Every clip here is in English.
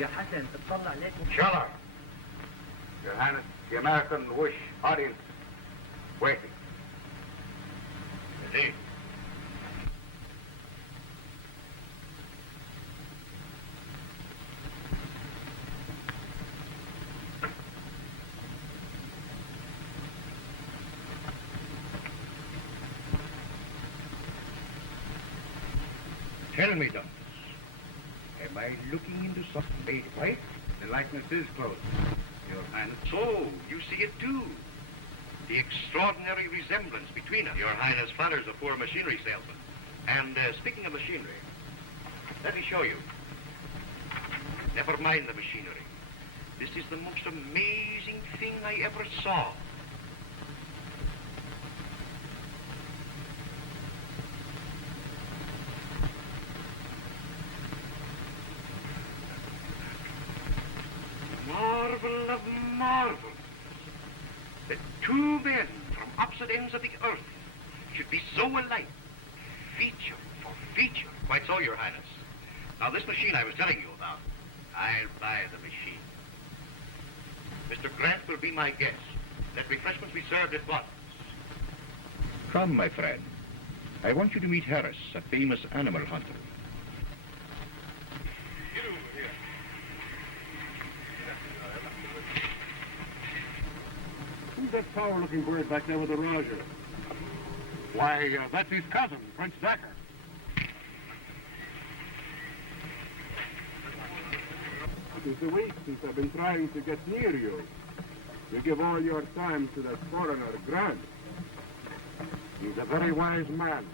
يا حسن اطلع ليك. Inshallah. Your Highness, the American wish audience waiting. Indeed. Tell me, Doctor, am I looking into something? Wait, the likeness is close, Your Highness. So, you see it too. The extraordinary resemblance between us. Your Highness, father's a poor machinery salesman. And speaking of machinery, let me show you. Never mind the machinery. This is the most amazing thing I ever saw. Marvel of marvels. That two men from opposite ends of the earth should be so alike, feature for feature. Quite so, Your Highness. Now, this machine I was telling you about, I'll buy the machine. Mr. Grant will be my guest. Let refreshments be served at once. Come, my friend. I want you to meet Harris, a famous animal hunter. Who's that sour-looking bird back there with the Roger? Why, that's his cousin, Prince Decker. It is a week since I've been trying to get near you. You give all your time to that foreigner, Grant. He's a very wise man.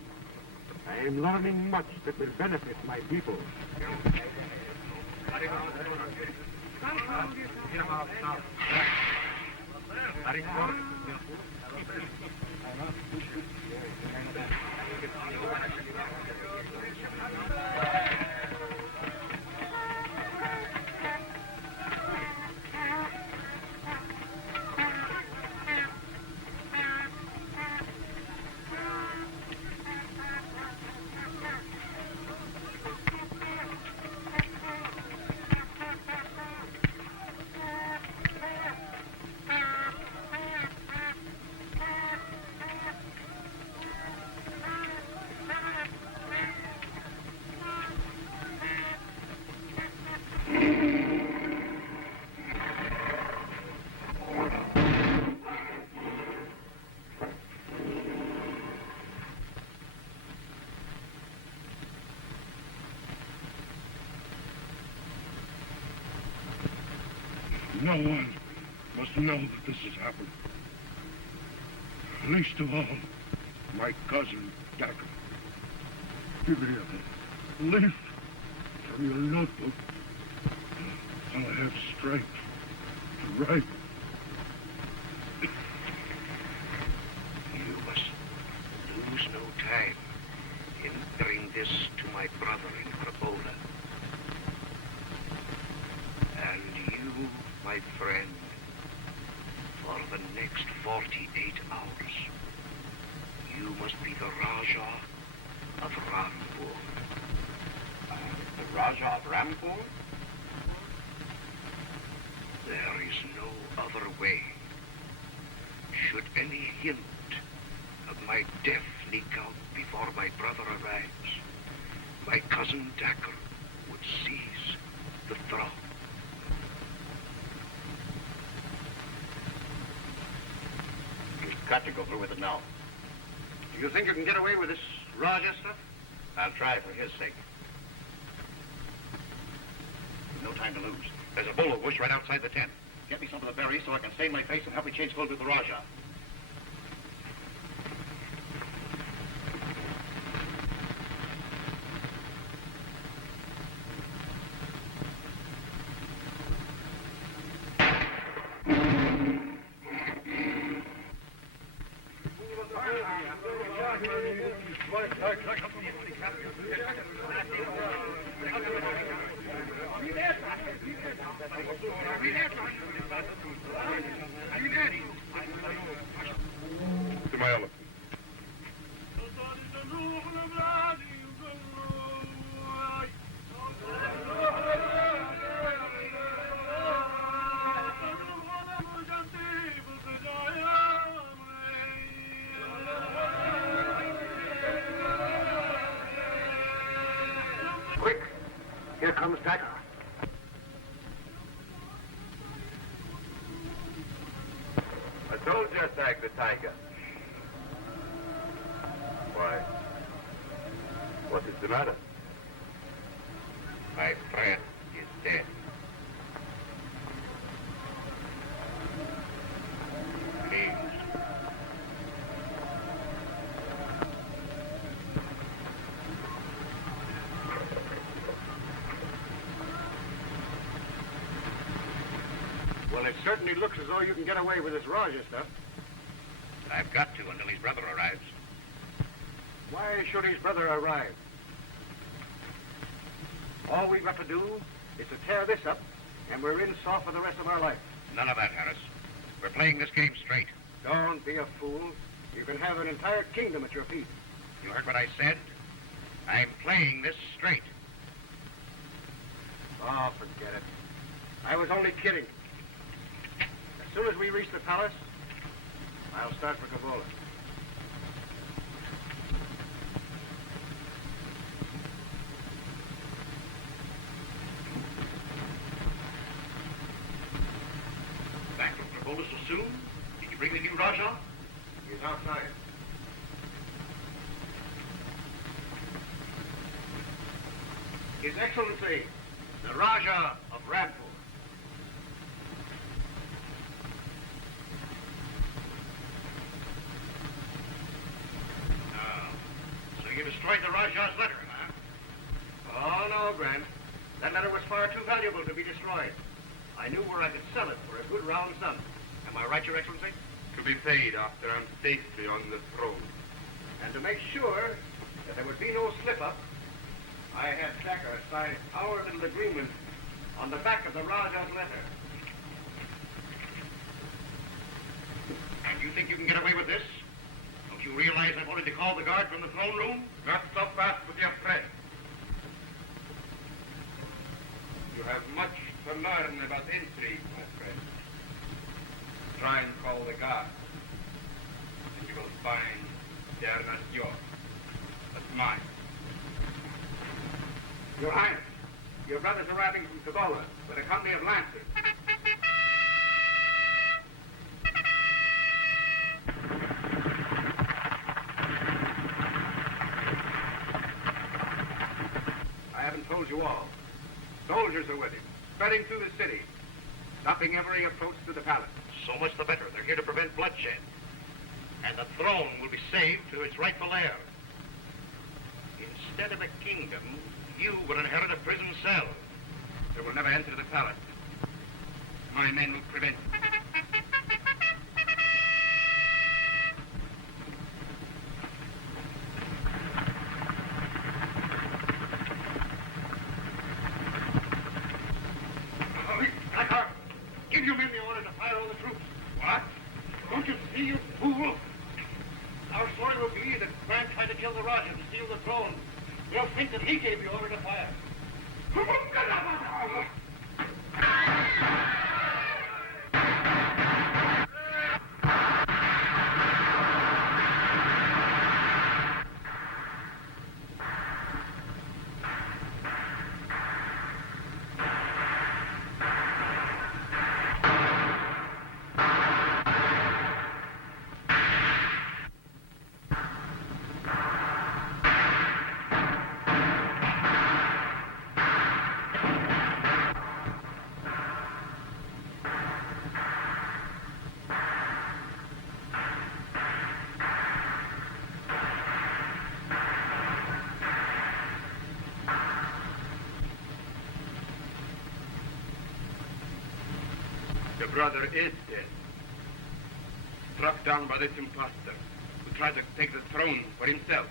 I am learning much that will benefit my people. No one must know that this has happened. Least of all, my cousin, Decker. Give me a leaf from your notebook. I'll have strength to write. You must lose no time in bringing this to my brother in Crapola. And you, my friend, for the next 48 hours, you must be the Raja of Rampur. The Raja of Rampur? There is no other way. Should any hint of my death leak out before my brother arrives, my cousin Decker would seize the throne. You've got to go through with it now. Do you think you can get away with this Raja stuff? I'll try for his sake. No time to lose. There's a bowl of bush right outside the tent. Get me some of the berries so I can stain my face and help me change clothes with the Raja. To my elephant. Here comes Dagger. A soldier attacked the tiger. Why? What is the matter? My friend is dead. Please. Well, it certainly looks as though you can get away with this Raja stuff. I've got to until his brother arrives. Why should his brother arrive? All we've got to do is to tear this up, and we're in soft for the rest of our life. None of that, Harris. We're playing this game straight. Don't be a fool. You can have an entire kingdom at your feet. You heard what I said? I'm playing this straight. Oh, forget it. I was only kidding. As soon as we reach the palace, I'll start for Gavola. Back from Gavola so soon? Did you bring the new Rajah? He's outside. His Excellency, the Rajah of Rampur. So you destroyed the Rajah's letter, huh? Oh, no, Brent. That letter was far too valuable to be destroyed. I knew where I could sell it for a good round sum. Am I right, Your Excellency? To be paid after I'm safely on the throne. And to make sure that there would be no slip-up, I had Thacker sign our little agreement on the back of the Rajah's letter. And you think you can get away with this? Don't you realize I've only to call the guard from the throne room? Not so fast with your friend. You have much to learn about intrigue, my friend. Try and call the guard, and you will find they are not yours, but mine. Your Highness, your brother's arriving from Gavola with a company of lancers. I haven't told you all. Soldiers are with him, spreading through the city, stopping every approach to the palace. So much the better. They're here to prevent bloodshed. And the throne will be saved to its rightful heir. Instead of a kingdom, you will inherit a prison cell. They will never enter the palace. My men will prevent it. Thacker, give your men the order to fire all the troops. What? Don't you see, you fool? Our story will be that Grant tried to kill the Rajah to steal the throne. They'll think that he gave the order to fire. Your brother is dead. Struck down by this impostor who tried to take the throne for himself.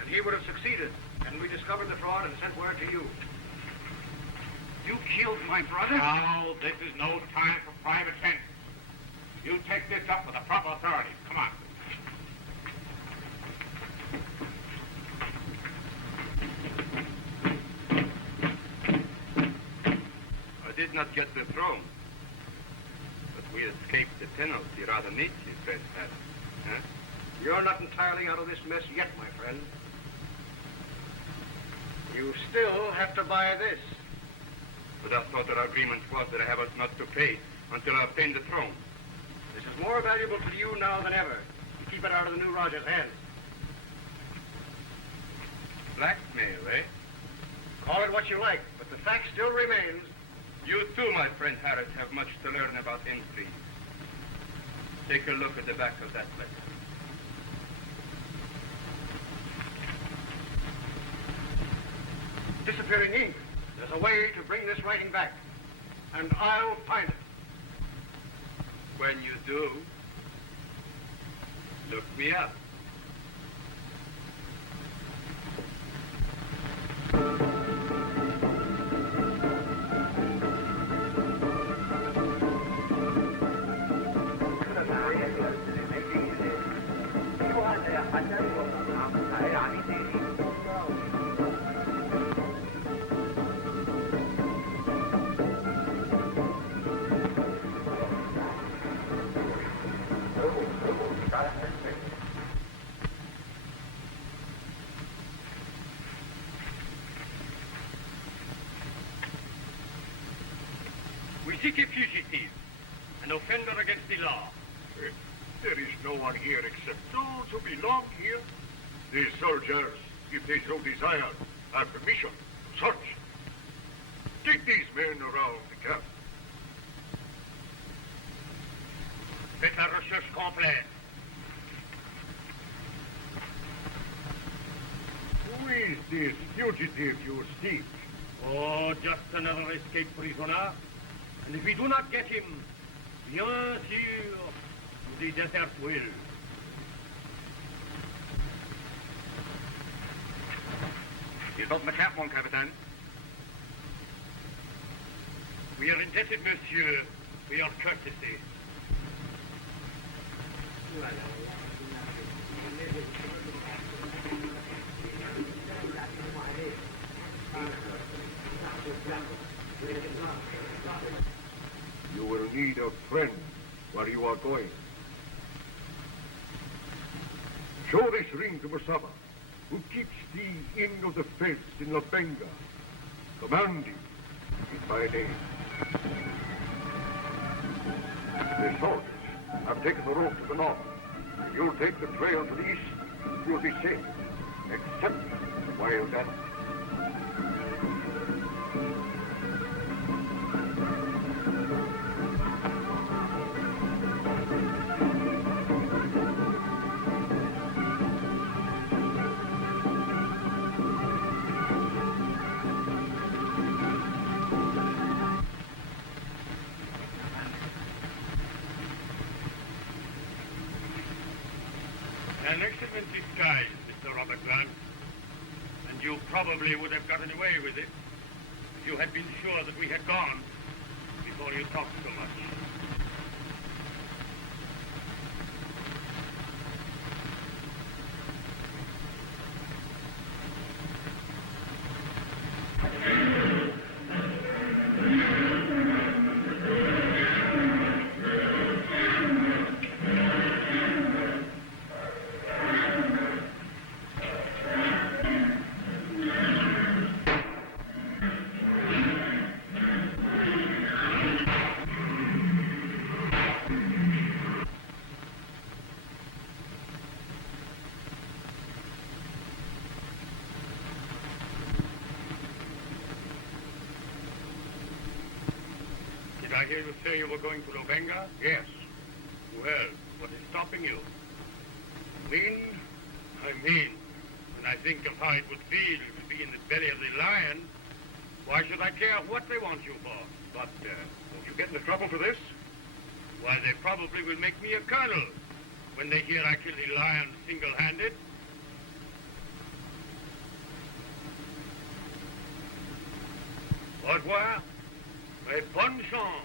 And he would have succeeded, and we discovered the fraud and sent word to you. You killed my brother? Now, this is no time for private sense. You take this up with the proper authorities. Come on. I did not get the throne. But we escaped the penalty rather neatly, Fred Harris. Huh? You're not entirely out of this mess yet, my friend. You still have to buy this. But I thought our agreement was that I have us not to pay until I obtain the throne. This is more valuable to you now than ever. You keep it out of the new Raja's hands. Blackmail, eh? Call it what you like, but the fact still remains. You too, my friend Harris, have much to learn about intrigue. Take a look at the back of that letter. Disappearing ink. There's a way to bring this writing back. And I'll find it. When you do, look me up. We seek a fugitive, an offender against the law. There is no one here except those who belong here. These soldiers, if they so desire, have permission to search. Take these men around the camp. Faites la recherche complète. Who is this fugitive you seek? Oh, just another escaped prisoner. And if we do not get him, bien sûr, the desert will. He's not in the camp, mon capitaine. We are indebted, monsieur, for your courtesy. You will need a friend where you are going. Show this ring to Mischa, who keeps the inn of the fence in La Benga. Command him in my name. The soldiers have taken the road to the north. If you'll take the trail to the east, you'll be safe, except wild animals. An excellent disguise, Mr. Robert Grant. And you probably would have gotten away with it if you had been sure that we had gone before you talked so much. I hear you say you were going to La Benga? Yes. Well, what is stopping you? I mean, when I think of how it would feel to be in the belly of the lion, why should I care what they want you for? But, won't you get into trouble for this? Why, they probably will make me a colonel when they hear I killed the lion single-handed. Au revoir. Et bonne chance.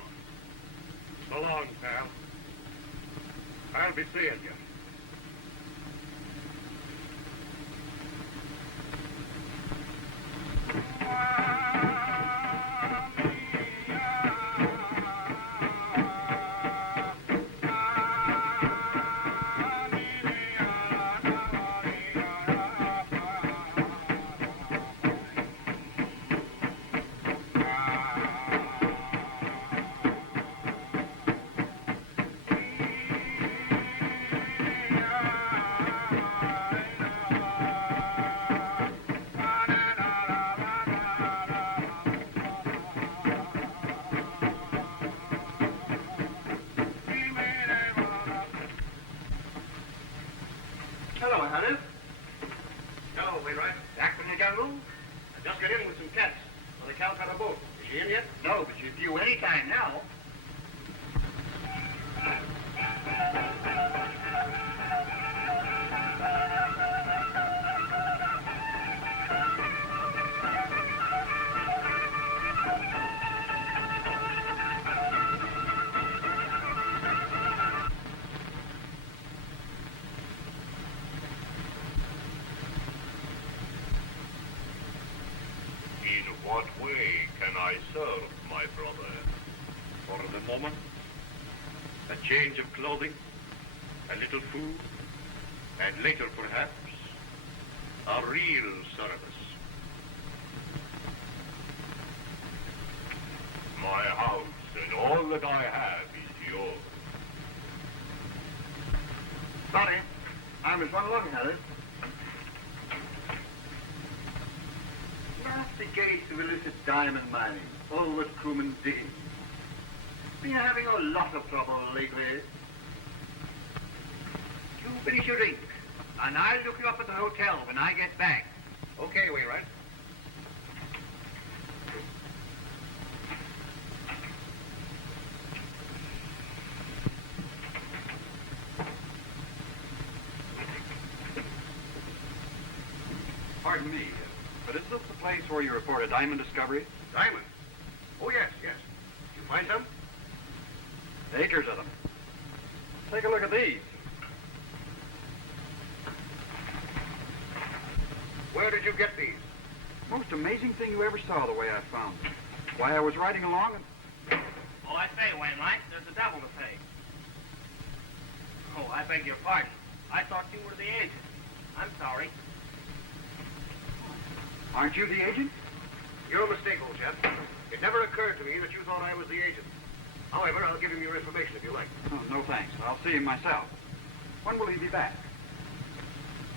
So long, pal. I'll be seeing you. Hello, Wainwright. Back from the jungle? I just got in with some cats on the Calcutta boat. Is she in yet? No, but she's due any time now. What way can I serve, my brother? For the moment, a change of clothing, a little food, and later, perhaps, a real service. My house and all that I have is yours. Sorry, I must run along, Harris. Not the case of illicit diamond mining, always crewman digging. Been having a lot of trouble lately. You finish your drink, and I'll look you up at the hotel when I get back. Okay, Wainwright. Pardon me, but is this the place where you report a diamond discovery? Diamonds? Oh, yes, yes. Did you find some? Acres of them. Take a look at these. Where did you get these? Most amazing thing you ever saw, the way I found them. Why, I was riding along and... Oh, I say, Wainwright, there's a double to pay. Oh, I beg your pardon. I thought you were the agent. I'm sorry. Aren't you the agent? You're a mistake, old chap. It never occurred to me that you thought I was the agent. However, I'll give him your information if you like. Oh, no thanks. I'll see him myself. When will he be back?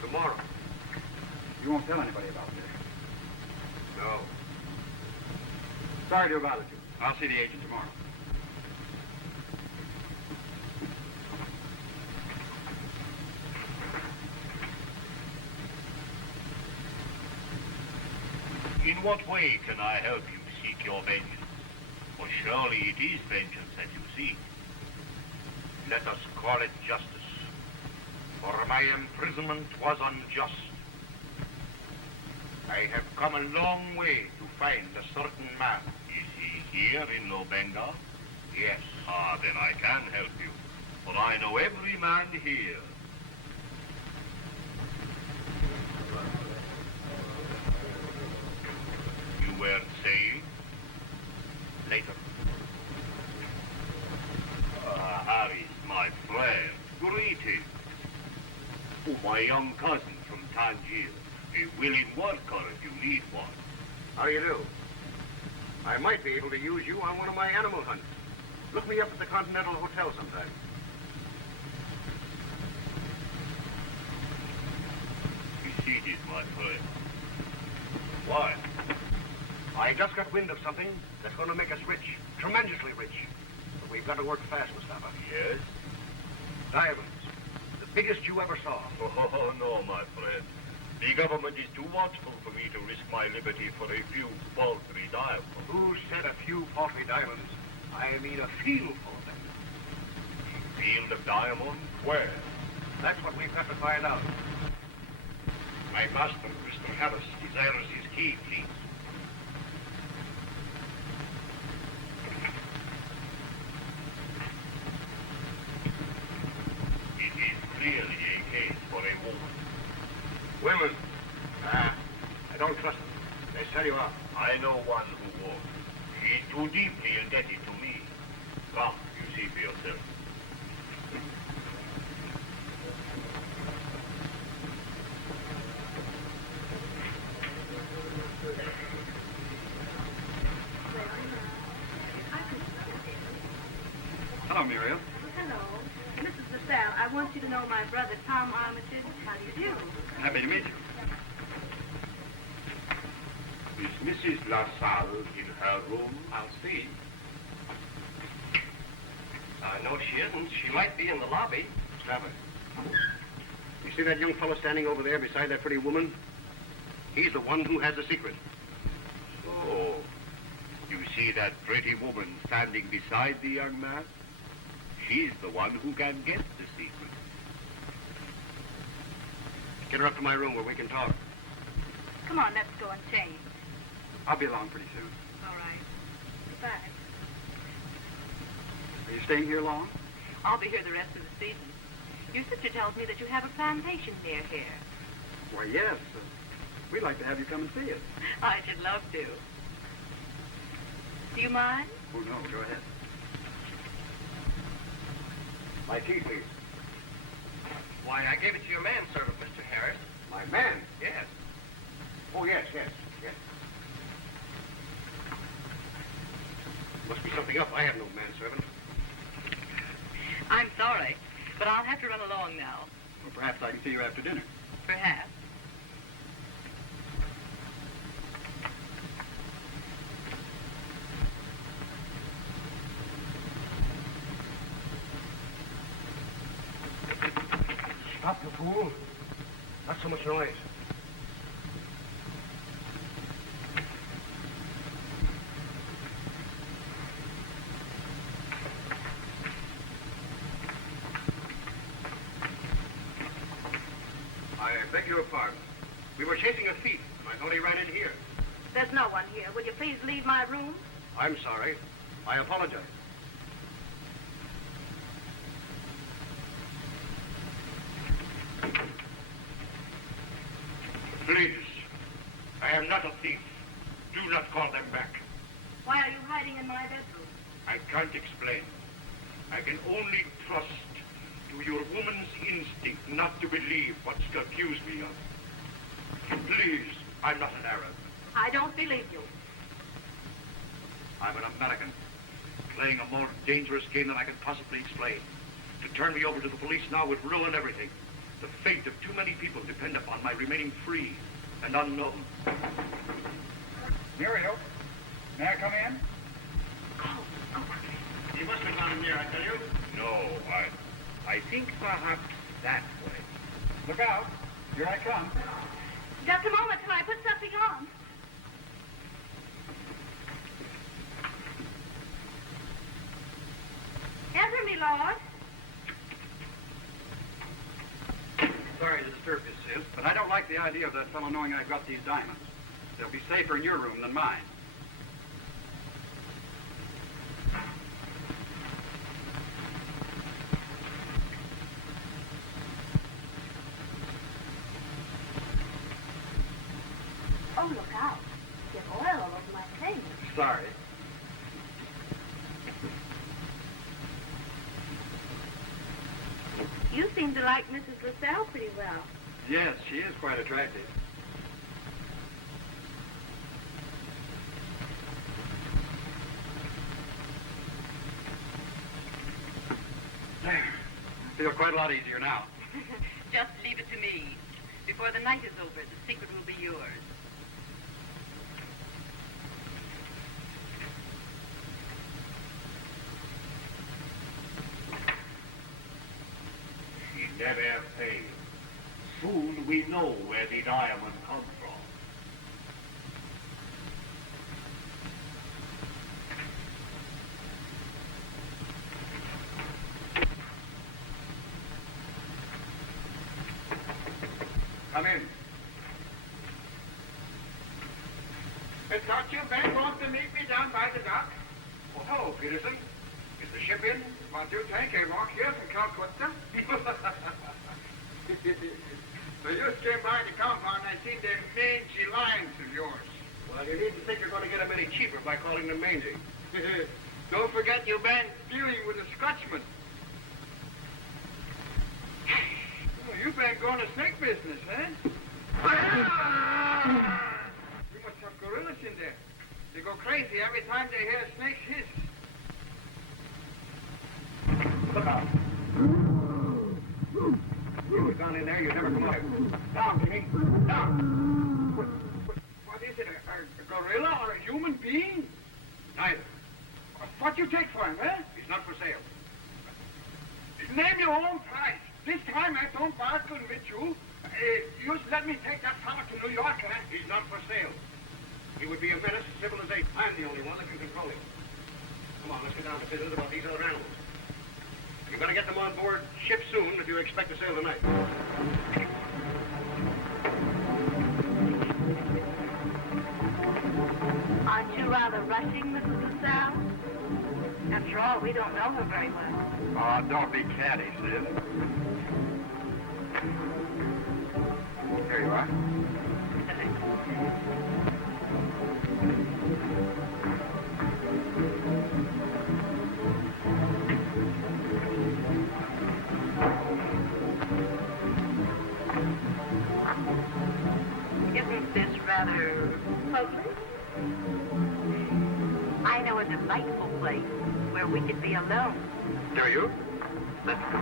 Tomorrow. You won't tell anybody about this. No. Sorry to have bothered you. I'll see the agent tomorrow. In what way can I help you seek your vengeance? For surely it is vengeance that you seek. Let us call it justice. For my imprisonment was unjust. I have come a long way to find a certain man. Is he here in Lobenga? Yes. Ah, then I can help you. For I know every man here. You weren't saying? Later. Harris, my friend. Greetings. Oh, my young cousin from Tangier. A willing worker if you need one. How do you do? I might be able to use you on one of my animal hunts. Look me up at the Continental Hotel sometime. Be seated, my friend. Why? I just got wind of something that's going to make us rich. Tremendously rich. But we've got to work fast, Mustafa. Yes? Diamonds. The biggest you ever saw. Oh, no, my friend. The government is too watchful for me to risk my liberty for a few paltry diamonds. Who said a few paltry diamonds? I mean a field full of them. A field of diamonds? Where? That's what we've got to find out. My master, Mr. Harris, desires his key, please. It is clearly a case for a woman. Women? I don't trust them. They sell you out. I know one who won't. He is too deeply indebted to me. Come, you see for yourself. Hello, Muriel. Hello. Mrs. LaSalle, I want you to know my brother, Tom Armitage. How do you do? Happy to meet you. Is Mrs. LaSalle in her room? I'll see. No, she isn't. She might be in the lobby. Stop it. You see that young fellow standing over there beside that pretty woman? He's the one who has the secret. So, you see that pretty woman standing beside the young man? She's the one who can get the secret. Get her up to my room where we can talk. Come on, let's go and change. I'll be along pretty soon. All right. Goodbye. Are you staying here long? I'll be here the rest of the season. Your sister tells me that you have a plantation near here. Why, yes. We'd like to have you come and see it. I should love to. Do you mind? Oh, no, go ahead. My tea, please. Why, I gave it to your manservant, Mr. Harris. My man? Yes. Oh, yes. Must be something up. I have no manservant. I'm sorry, but I'll have to run along now. Well, perhaps I can see you after dinner. Perhaps. Stop, you fool. Not so much noise. I beg your pardon. We were chasing a thief, and I thought he ran in here. There's no one here. Will you please leave my room? I'm sorry. I apologize. Please, I am not a thief. Do not call them back. Why are you hiding in my bedroom? I can't explain. I can only trust to your woman's instinct not to believe what you accuse me of. Please, I'm not an Arab. I don't believe you. I'm an American, playing a more dangerous game than I can possibly explain. To turn me over to the police now would ruin everything. The fate of too many people depend upon my remaining free and unknown. Muriel, may I come in? He must have gone in there, I tell you. No, I think perhaps that way. Look out. Here I come. Just a moment till I put something on. Enter me, Lord. Sorry to disturb you, sis, but I don't like the idea of that fellow knowing I've got these diamonds. They'll be safer in your room than mine. Oh, look out. Get oil all over my things. Sorry. You seem to like Mrs. LaSalle pretty well. Yes, she is quite attractive. There. I feel quite a lot easier now. Just leave it to me. Before the night is over, the secret will be yours. She never fails. Soon we know where the diamond comes from. Come in. I thought you men want to meet me down by the dock. Oh, hello, Peterson. Is the ship in? What do you think? I walk here from Calcutta. So you came by the compound and I seen them mangy lions of yours. Well, you needn't think you're going to get them any cheaper by calling them mangy. Don't forget you been dealing with a Scotchman. Oh, you've been going to snake business, eh? You must have gorillas in there. They go crazy every time they hear snakes hiss. Look out. You were down in there, you'd never come out. Down, Jimmy. Down. What is it, a gorilla or a human being? Neither. What you take for him, eh? He's not for sale. Name your own price. This time I don't bargain with you. You let me take that fella to New York, huh? He's not for sale. He would be a menace to civilization. I'm the only one that can control him. Come on, let's get down to business about these other animals. You're going to get them on board ship soon if you expect to sail tonight. Aren't you rather rushing, Mrs. LaSalle? After all, we don't know her very well. Oh, don't be catty, Sis. Here you are. Isn't this rather public? I know a delightful place where we could be alone. Do you? Let's go.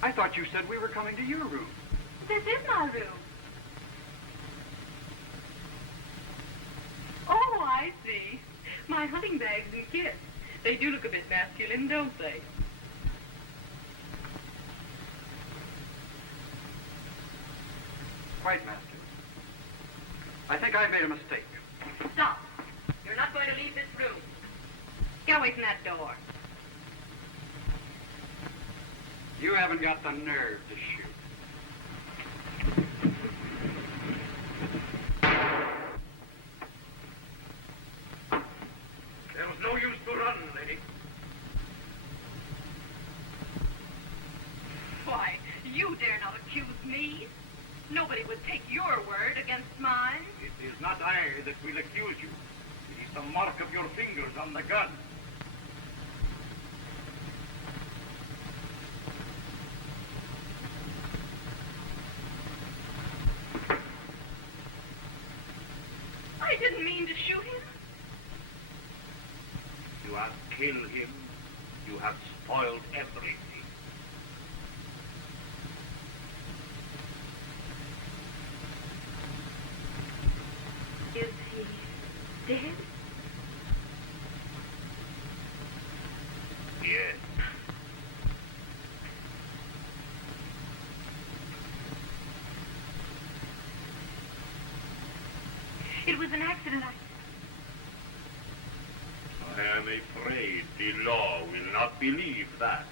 I thought you said we were coming to your room. This is my room. Oh, I see. My hunting bags and kits. They do look a bit masculine, don't they? Quite masculine. I think I made a mistake. Stop. You're not going to leave this room. Get away from that door. You haven't got the nerve to shoot. There was no use to run, lady. Why, you dare not accuse me. Nobody would take your word against mine. It is not I that will accuse you. It is the mark of your fingers on the gun. I didn't mean to shoot him. You have killed him. You have spoiled everything. Is he dead? Yes. It was an accident. I am afraid the law will not believe that.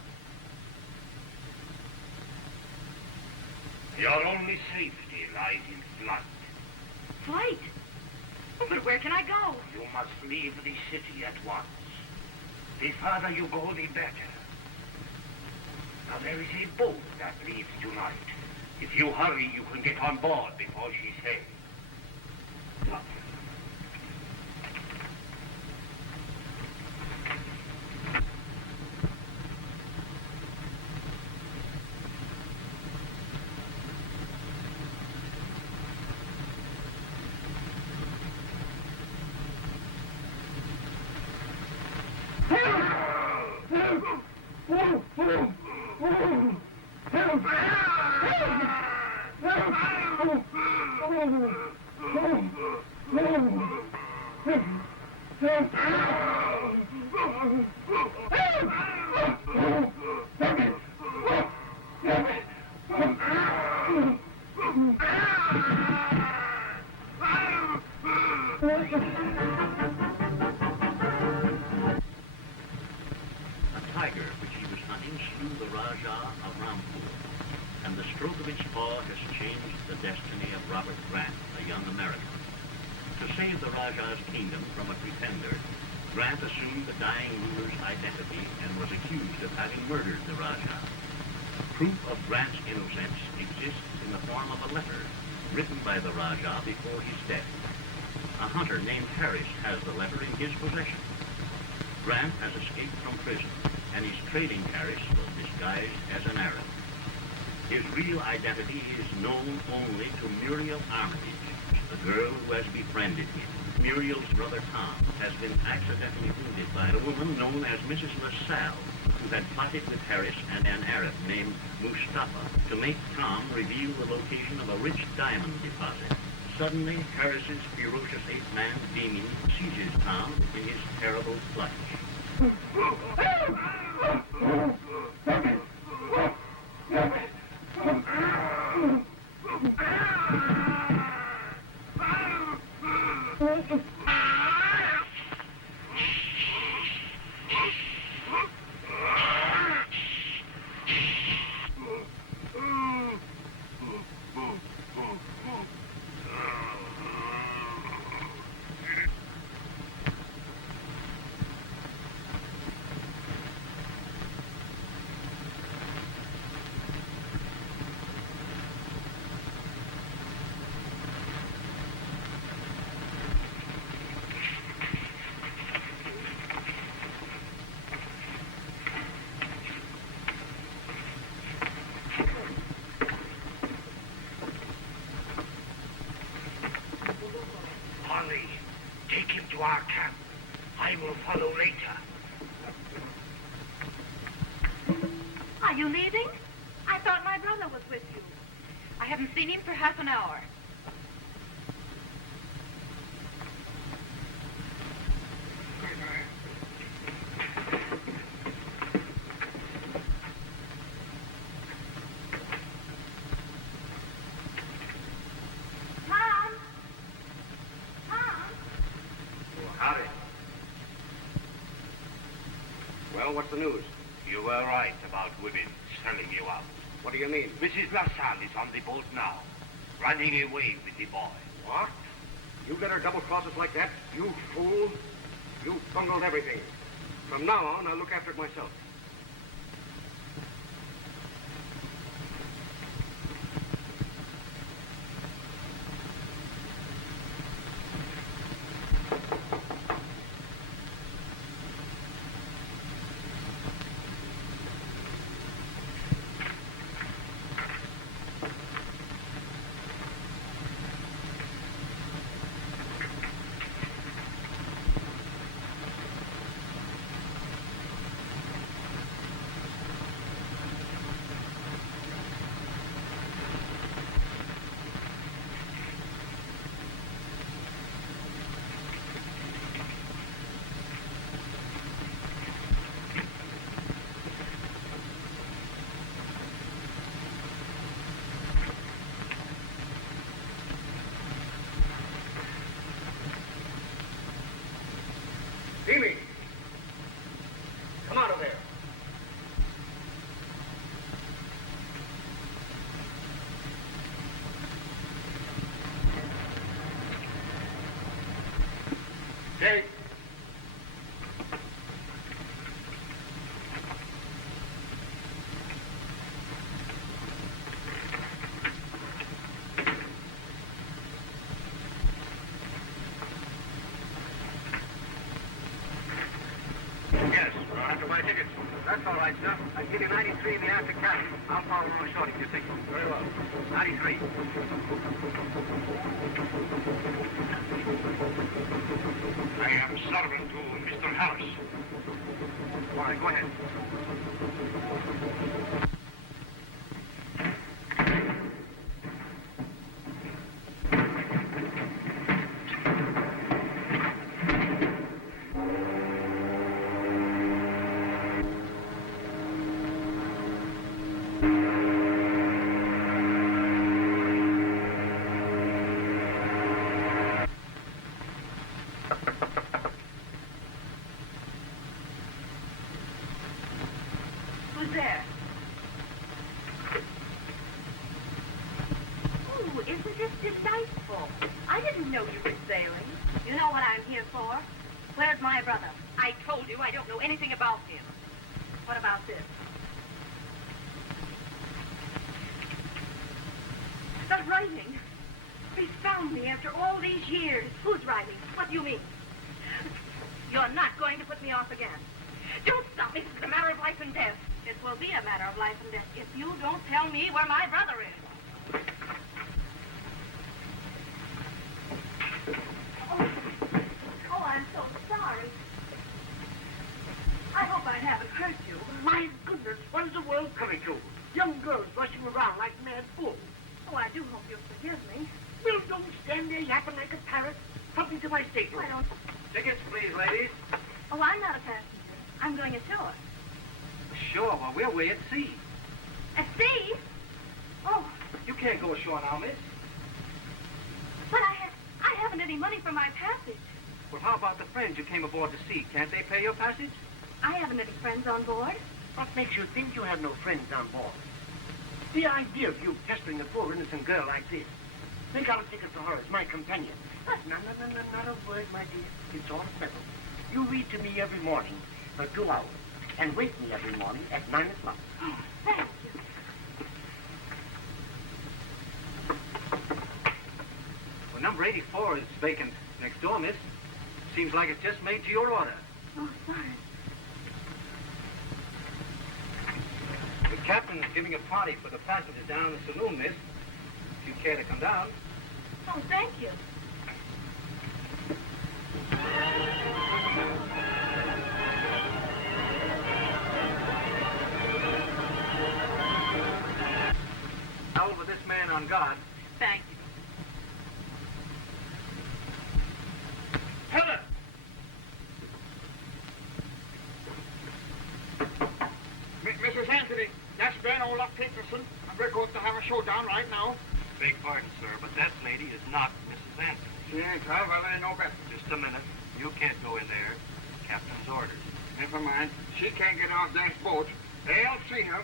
Your only safety lies in flight. Flight? Oh, but where can I go? You must leave the city at once. The farther you go, the better. Now, there is a boat that leaves tonight. If you hurry, you can get on board before she sails. written by the Rajah before his death. A hunter named Harris has the letter in his possession. Grant has escaped from prison, and his trading Harris was disguised as an Arab. His real identity is known only to Muriel Armitage, the girl who has befriended him. Muriel's brother Tom has been accidentally wounded by a woman known as Mrs. LaSalle, who had plotted with Harris and an Arab named Mustafa to make Tom reveal the location of a rich diamond deposit. Suddenly, Harris's ferocious ape-man demon seizes Tom in his terrible clutch. To our camp. I will follow later. Are you leaving? I thought my brother was with you. I haven't seen him for half an hour. What's the news? You were right about women selling you out. What do you mean? Mrs. LaSalle is on the boat now, running away with the boy. What? You let her double-cross us like that? You fool. You bungled everything. From now on, I'll look after it myself. Amy! Come out of there. Take. That's all right, sir. I'll give you 93 in the after cabin. I'll follow on short if you think so. Very well. 93. I am servant to Mr. Harris. All right, go ahead. Who's there? Oh, isn't this delightful? I didn't know you were sailing. You know what I'm here for? Where's my brother? I told you I don't know anything about him. What about this? That writing. He's found me after all these years. Who's writing? What do you mean? You're not going to put me off again. Don't stop me. This is a matter of life and death. It will be a matter of life and death if you don't tell me where my brother is. Oh, I'm so sorry. I hope I haven't hurt you. My goodness, what is the world coming to? Young girls rushing around like mad fools. Oh, I do hope you'll forgive me. Well, don't stand there yapping like a parrot. Help me to my stateroom. I don't... Tickets, please, ladies. Oh, I'm not a passenger. I'm going ashore. Sure, well, we're way at sea. At sea? Oh, You can't go ashore now, miss. but I haven't any money for my passage. Well, how about the friends you came aboard to see? Can't they pay your passage? I haven't any friends on board. What makes you think you have no friends on board? The idea of you pestering a poor innocent girl like this. Make out a ticket for her as my companion. No, not a word, my dear. It's all settled. You read to me every morning for 2 hours, and wake me every morning at 9 o'clock. Oh, thank you. Well, number 84 is vacant next door, miss. Seems like it's just made to your order. Oh, sorry. The captain's giving a party for the passengers down in the saloon, miss. If you care to come down. Oh, thank you. Out with this man on guard. Thank you. Helen! Mrs. Anthony, that's Ben Olaf Peterson, and we're going to have a showdown right now. Beg pardon, sir, but that lady is not Mrs. Anthony. She ain't, huh? Well, I know better. Just a minute. You can't go in there. Captain's orders. Never mind. She can't get off that boat. They'll see her.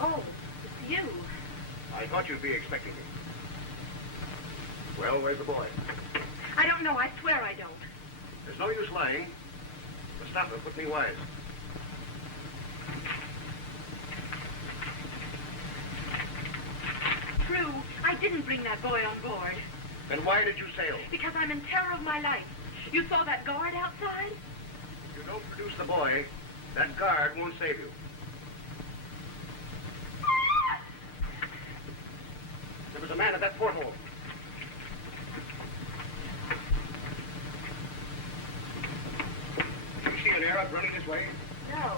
Oh, it's you. I thought you'd be expecting me. Well, where's the boy? I don't know. I swear I don't. There's no use lying. Mustafa, put me wise. True. I didn't bring that boy on board. Then why did you sail? Because I'm in terror of my life. You saw that guard outside? If you don't produce the boy, that guard won't save you. There was a man at that porthole. Do you see an Arab running this way? No.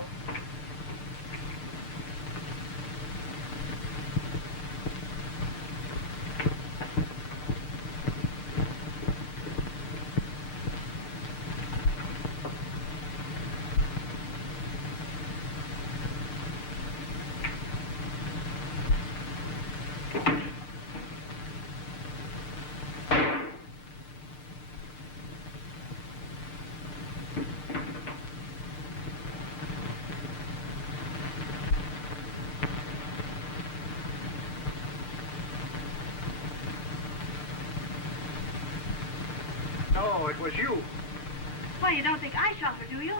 No, it was you. Why, you don't think I shot her, do you?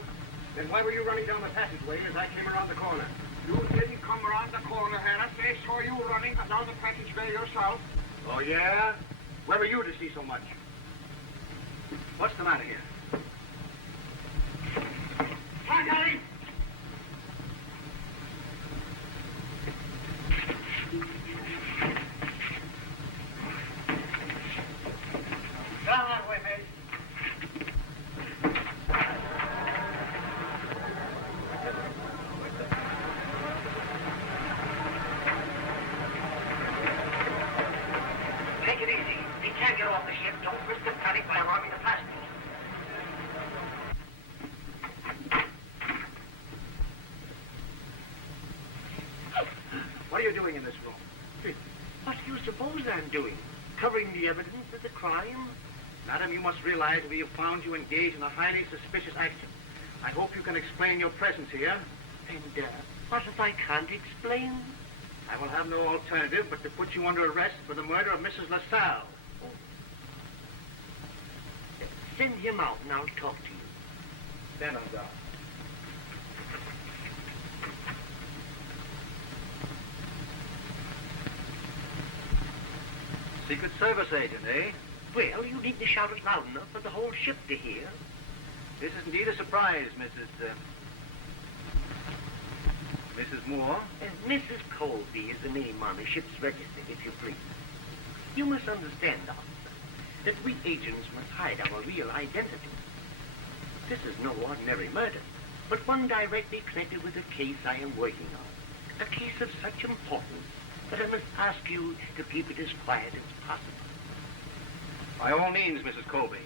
Then why were you running down the passageway as I came around the corner? You didn't come around the corner, Harris. They saw you running down the passageway yourself. Oh, yeah? Where were you to see so much? What's the matter here? Hi, Harry. Down that way, mate. Take it easy. He can't get off the ship. Don't risk the panic by alarming the passengers. What are you doing in this room? What do you suppose I'm doing? Covering the evidence of the crime? Madam, you must realize we have found you engaged in a highly suspicious action. I hope you can explain your presence here. And what if I can't explain? I will have no alternative but to put you under arrest for the murder of Mrs. LaSalle. Send him out and I'll talk to you. Stand on guard. Secret Service agent, eh? Well, you need to shout it loud enough for the whole ship to hear. This is indeed a surprise, Mrs. Moore. Mrs. Colby is the name on the ship's register, if you please. You must understand, officer, that we agents must hide our real identity. This is no ordinary murder, but one directly connected with the case I am working on. A case of such importance that I must ask you to keep it as quiet as possible. By all means, Mrs. Colby.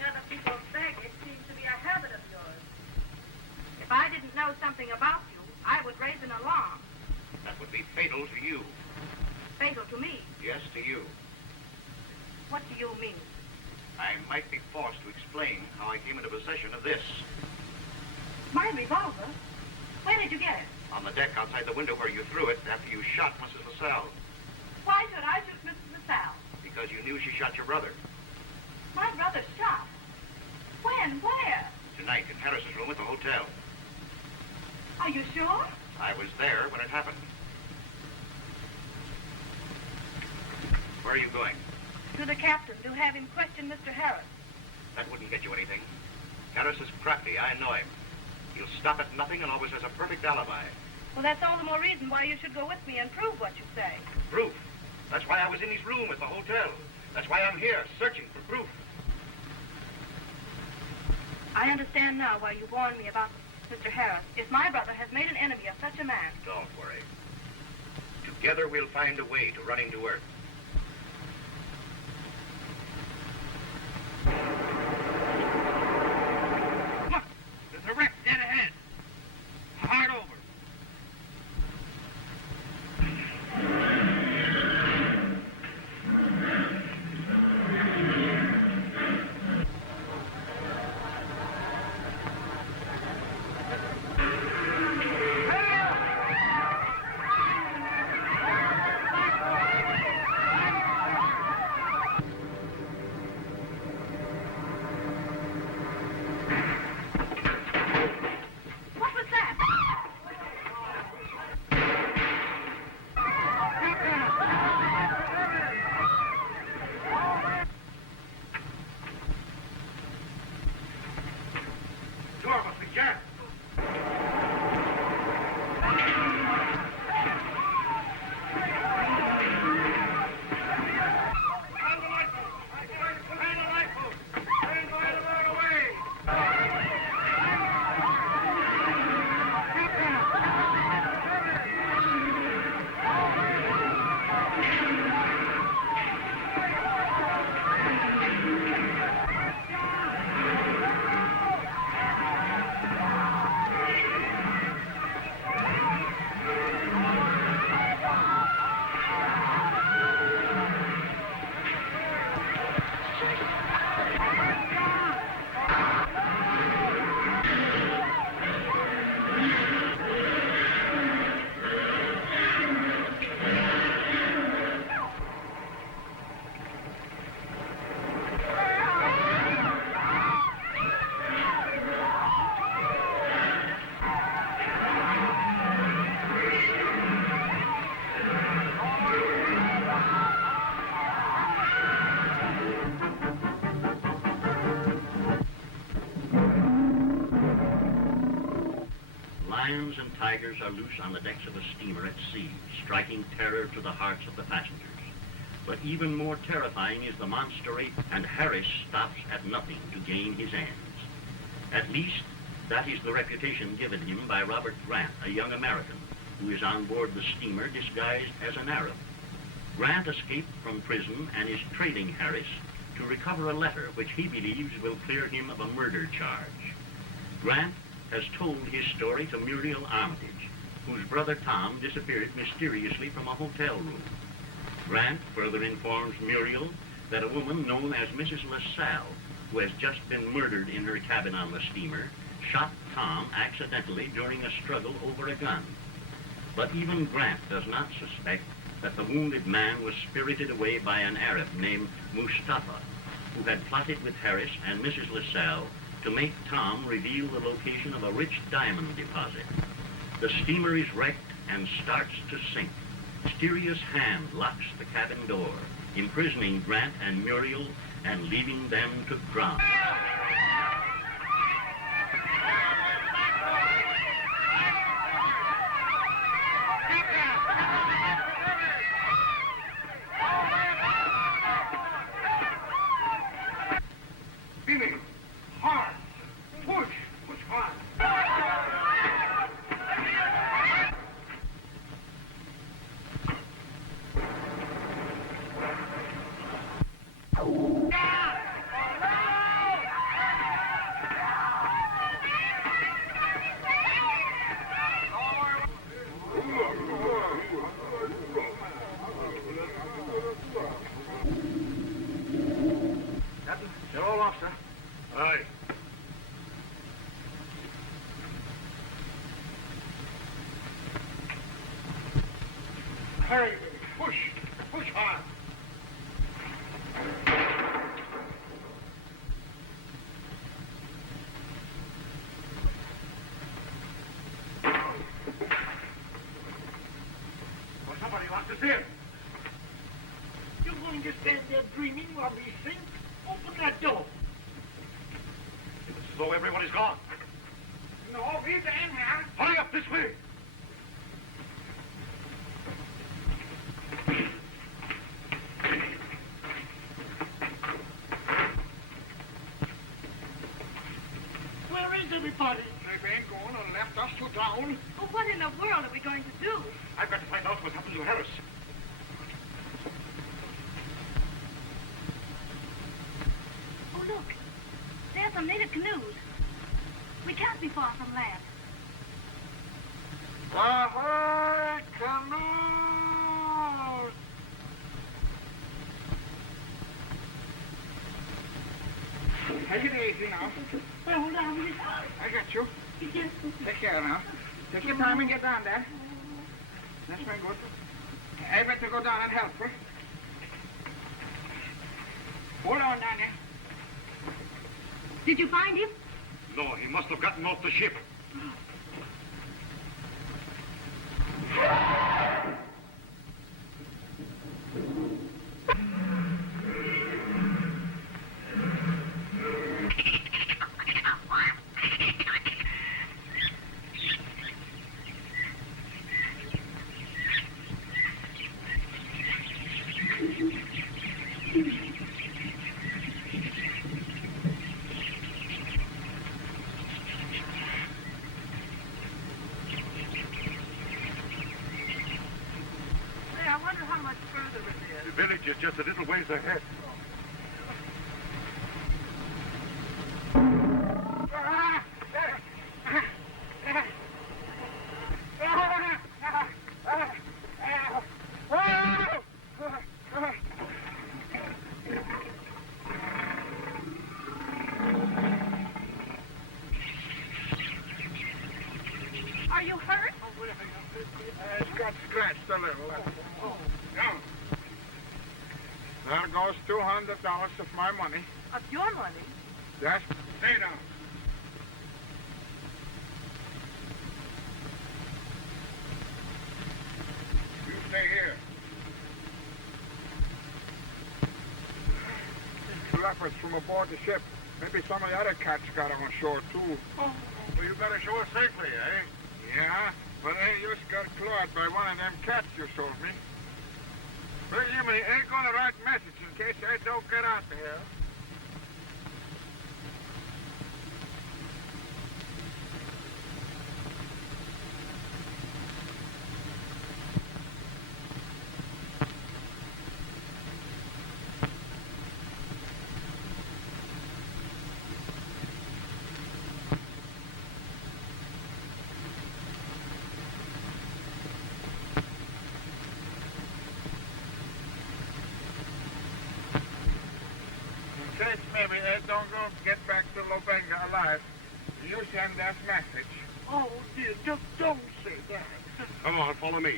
Other people's baggage seems to be a habit of yours. If I didn't know something about you, I would raise an alarm. That would be fatal to you. Fatal to me. Yes, to you. What do you mean? I might be forced to explain how I came into possession of this. My revolver? Where did you get it? On the deck outside the window where you threw it after you shot Mrs. LaSalle. Why should I shoot Mrs. LaSalle? Because you knew she shot your brother. My brother shot? When? Where? Tonight in Harris's room at the hotel. Are you sure? I was there when it happened. Where are you going? To the captain to have him question Mr. Harris. That wouldn't get you anything. Harris is crafty. I know him. He'll stop at nothing and always has a perfect alibi. Well, that's all the more reason why you should go with me and prove what you say. Proof? That's why I was in his room at the hotel. That's why I'm here, searching for proof. I understand now why you warned me about Mr. Harris. If my brother has made an enemy of such a man... Don't worry. Together we'll find a way to run him to earth. Look, there's a wreck dead ahead. Hard over. What was that? Door must be jammed. Lions and tigers are loose on the decks of a steamer at sea, striking terror to the hearts of the passengers. But even more terrifying is the monster ape, and Harris stops at nothing to gain his ends. At least, that is the reputation given him by Robert Grant, a young American, who is on board the steamer disguised as an Arab. Grant escaped from prison and is trading Harris to recover a letter which he believes will clear him of a murder charge. Grant has told his story to Muriel Armitage, whose brother Tom disappeared mysteriously from a hotel room. Grant further informs Muriel that a woman known as Mrs. LaSalle, who has just been murdered in her cabin on the steamer, shot Tom accidentally during a struggle over a gun. But even Grant does not suspect that the wounded man was spirited away by an Arab named Mustafa, who had plotted with Harris and Mrs. LaSalle to make Tom reveal the location of a rich diamond deposit. The steamer is wrecked and starts to sink. Mysterious hand locks the cabin door, imprisoning Grant and Muriel and leaving them to drown. Beaming. Hard. Push. Push hard. Captain, you're all off, sir. Aye. Hurry, baby. Push. Push hard. there? You're going to stand there dreaming while we sing? Open that door. It's as though everyone is gone. No, he's in here. Hurry up, this way. Where is everybody? They've been going and left us to drown. Oh, what in the world are we going to do? I've got to find out what happened to Harris. Oh, look. There's some native canoes. We can't be far from land. Ahoy, canoes! Take it easy now. Oh, hold on. I got you. Take care now. Take your time and get down there. That's very good. I better go down and help her. Hold on down there. Did you find him? No, he must have gotten off the ship. The village is just a little ways ahead. Are you hurt? It's got scratched a little. There goes $200 of my money. Of your money? Yes. Stay down. You stay here. Leopards from aboard the ship. Maybe some of the other cats got on shore, too. Oh, well, you got ashore safely, eh? Yeah, but they just got clawed by one of them cats you sold me. Believe me, ain't gonna write message in case I don't get out there. Maybe they don't go get back to Lobenga alive. You send that message. Oh, dear, just don't say that. Come on, follow me.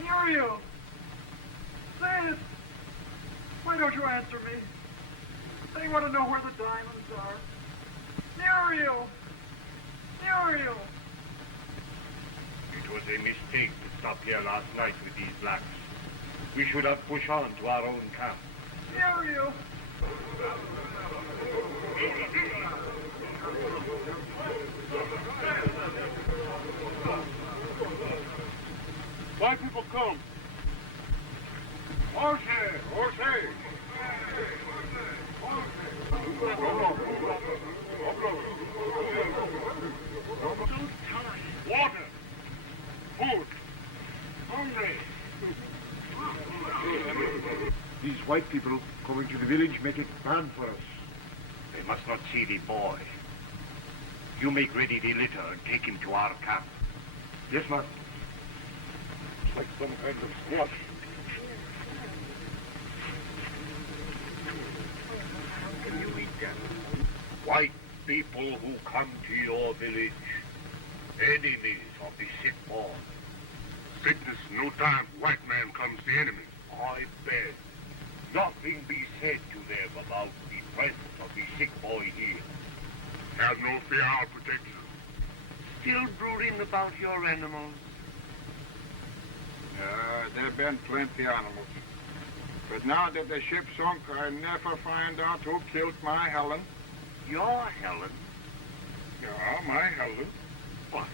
Muriel! Sis! Why don't you answer me? They want to know where the diamonds are. Muriel! Muriel! It was a mistake to stop here last night with these blacks. We should have pushed on to our own camp. Muriel! Why people come? Jose! Jose! Water! Food! Hungry! These white white people coming to the village make it bad for us. They must not see the boy. You make ready the litter and take him to our camp. Yes, ma'am. It's like some kind of squash. Can you eat them? White people who come to your village, enemies of the sick boy. Sickness, no time. White man comes the enemy. I beg, nothing be said to them about the presence of the sick boy here. Have no fear, I'll protect you. Still brooding about your animals? There been plenty animals. But now that the ship sunk, I never find out who killed my Helen. Your Helen? Yeah, my Helen. Why,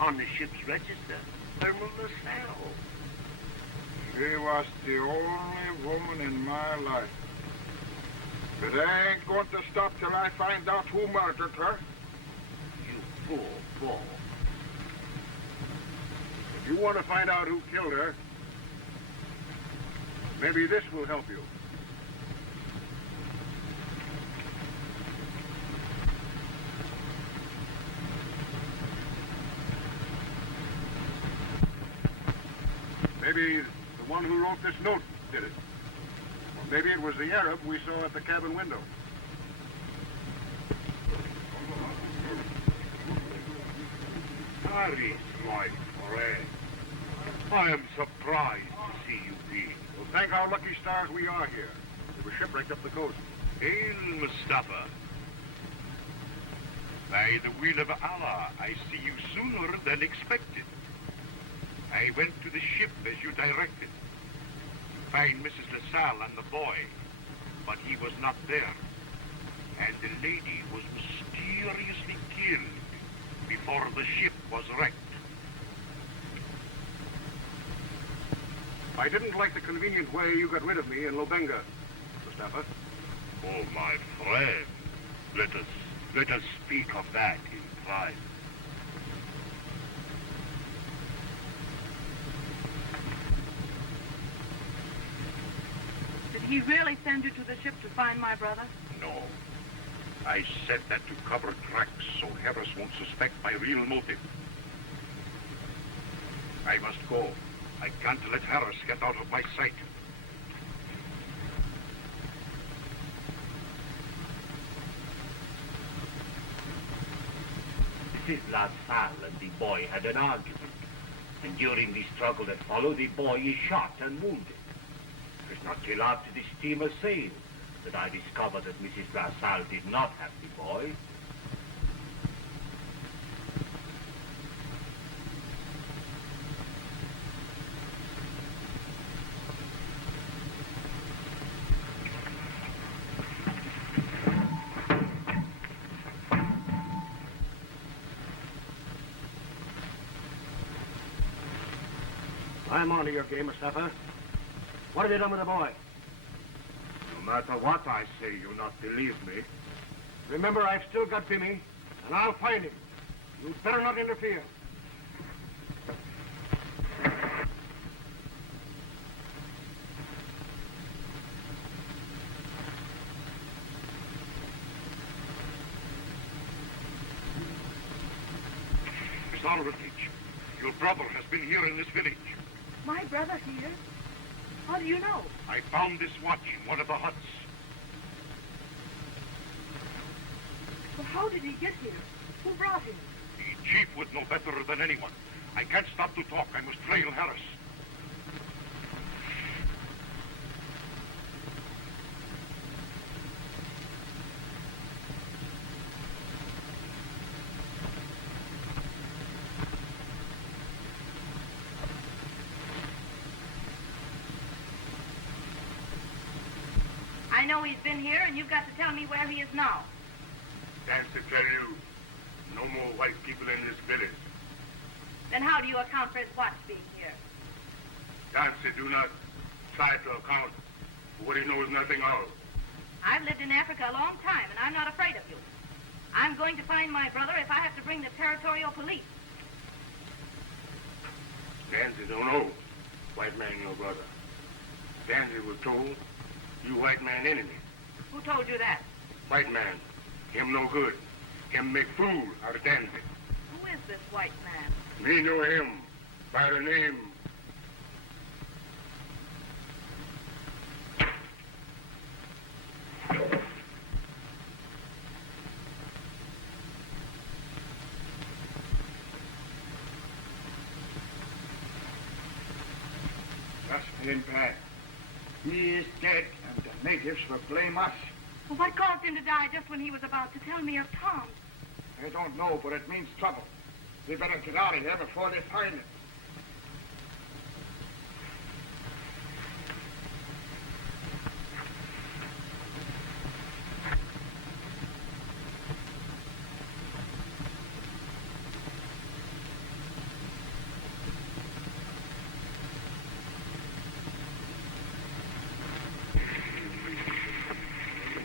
on the ship's register, Thermal LaSalle. She was the only woman in my life. But I ain't going to stop till I find out who murdered her. You poor boy. If you want to find out who killed her, maybe this will help you. Maybe the one who wrote this note did it. Or maybe it was the Arab we saw at the cabin window. Paris, my friend. I am surprised to see you here. Well, thank our lucky stars we are here. We were shipwrecked up the coast. Hail, Mustafa. By the will of Allah, I see you sooner than expected. I went to the ship as you directed to find Mrs. LaSalle and the boy, but he was not there. And the lady was mysteriously killed before the ship was wrecked. I didn't like the convenient way you got rid of me in Lobenga, Mustafa. Oh, my friend, let us speak of that in private. Did he really send you to the ship to find my brother? No. I said that to cover tracks so Harris won't suspect my real motive. I must go. I can't let Harris get out of my sight. Mrs. LaSalle and the boy had an argument, and during the struggle that followed, the boy is shot and wounded. It was not till after the steamer sailed that I discovered that Mrs. LaSalle did not have the boy. I'm onto your game, Mustafa. What have you done with the boy? No matter what I say, you'll not believe me. Remember, I've still got Bimmy, and I'll find him. You'd better not interfere. Miss Armitage, your brother has been here in this village. My brother here? How do you know? I found this watch in one of the huts. Well, how did he get here? Who brought him? The chief would know better than anyone. I can't stop to talk. I must trail Harris. I know he's been here, and you've got to tell me where he is now. That's to tell you, no more white people in this village. Then how do you account for his watch being here? Nancy, do not try to account for what he knows nothing of. I've lived in Africa a long time, and I'm not afraid of you. I'm going to find my brother if I have to bring the territorial police. Nancy don't know white man your brother. Nancy was told You white man enemy. Who told you that? White man. Him no good. Him make fool out of Danby. Who is this white man? Me know him by the name. Just him back. He is dead, and the natives will blame us. Well, what caused him to die just when he was about to tell me of Tom? I don't know, but it means trouble. We better get out of here before they find it.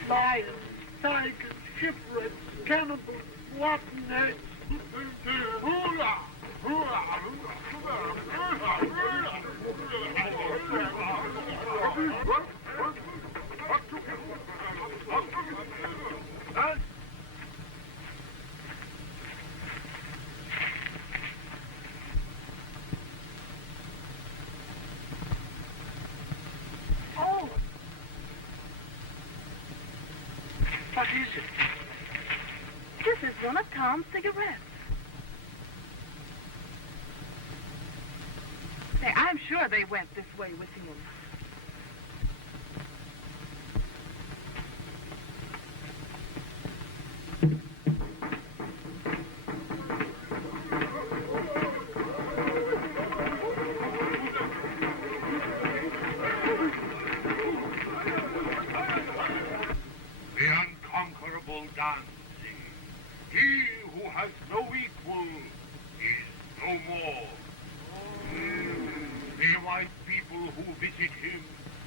Lions, tigers, shipwrecks, cannibals, rotten eggs. Hula! Oh! What is it? This is one of Tom's cigarettes. Say, I'm sure they went this way with him. The unconquerable Danzig. He who has no equal is no more. The white people who visit him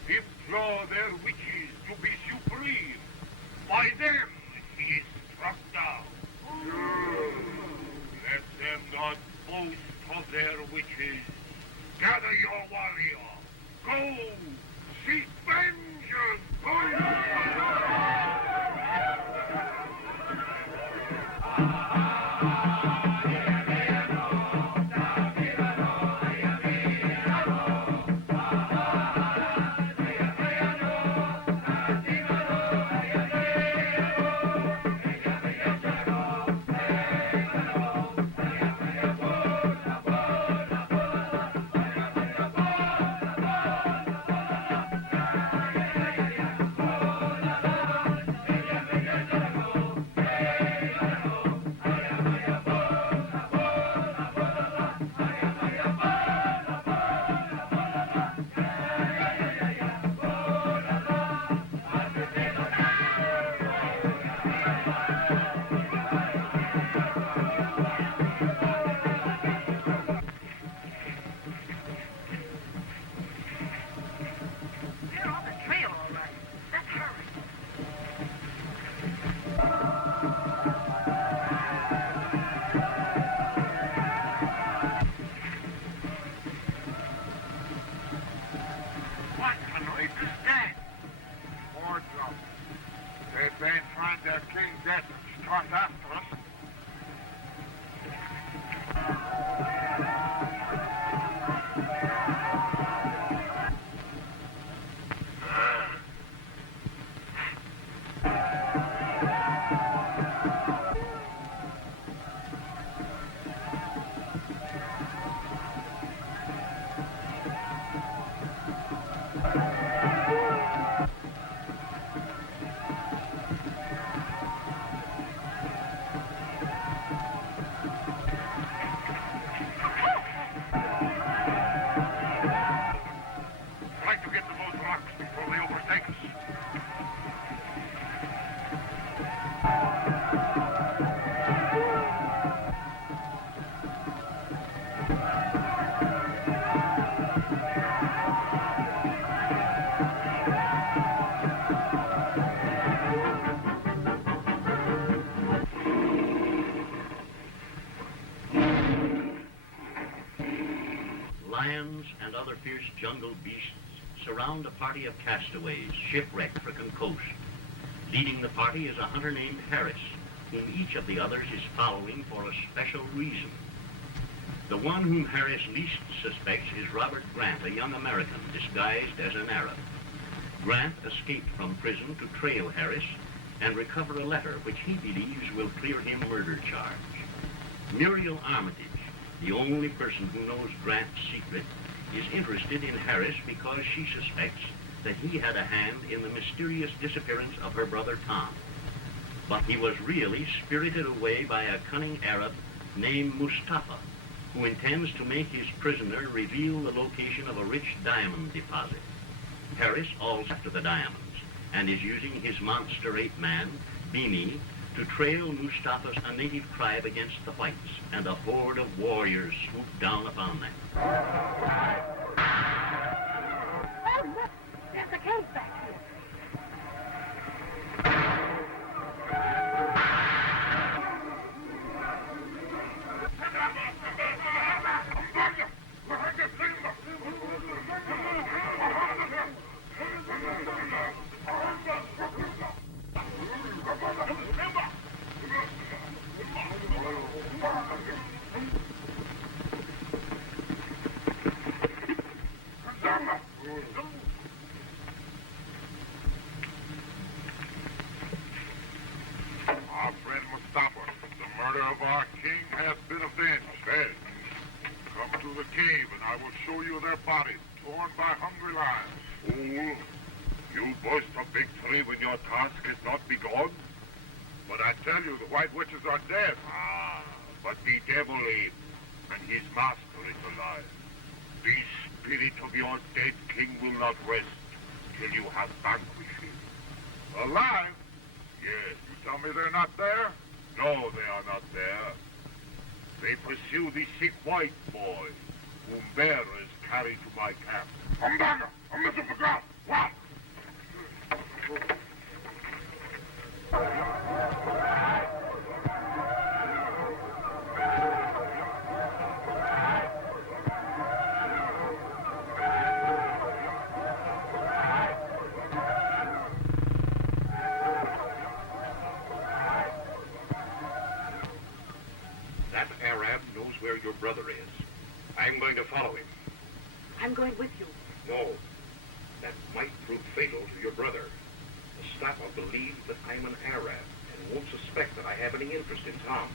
implore their witches to be supreme. By them he is struck down. Let them not boast of their witches. Gather your warrior. Go seek vengeance. They're on the trail, all right. Let's hurry. What the noise is that? More trouble. They'd been find their king dead and start after us. Try to get to those rocks before they overtake us. Lions and other fierce jungle beasts surround a party of castaways shipwrecked for coast. Leading the party is a hunter named Harris, whom each of the others is following for a special reason. The one whom Harris least suspects is Robert Grant, a young American disguised as an Arab. Grant escaped from prison to trail Harris and recover a letter which he believes will clear him murder charge. Muriel Armitage, the only person who knows Grant's secret, is interested in Harris because she suspects that he had a hand in the mysterious disappearance of her brother Tom. But he was really spirited away by a cunning Arab named Mustafa, who intends to make his prisoner reveal the location of a rich diamond deposit. Harris also after the diamonds and is using his monster ape man, Bimi, to trail Mustafa's a native tribe against the whites, and a horde of warriors swoop down upon them. Oh, look! There's a cave back here. Our friend Mustafa, the murder of our king has been avenged. Hey, come to the cave and I will show you their bodies, torn by hungry lions. Fool, you boast of victory when your task has not begun? But I tell you, the white witches are dead. Ah, but the devil lives, and his master is alive. The spirit of your dead king will not rest till you have vanquished him. Alive? Yes. You tell me they're not there? No, they are not there. They pursue the sick white boy, whom bearers carry to my camp. I'm back! I'm Mr. McGrath! What? That Arab knows where your brother is. I'm going to follow him. I'm going with you. No, that might prove fatal to your brother. Mustafa believes that I'm an Arab and won't suspect that I have any interest in Tom.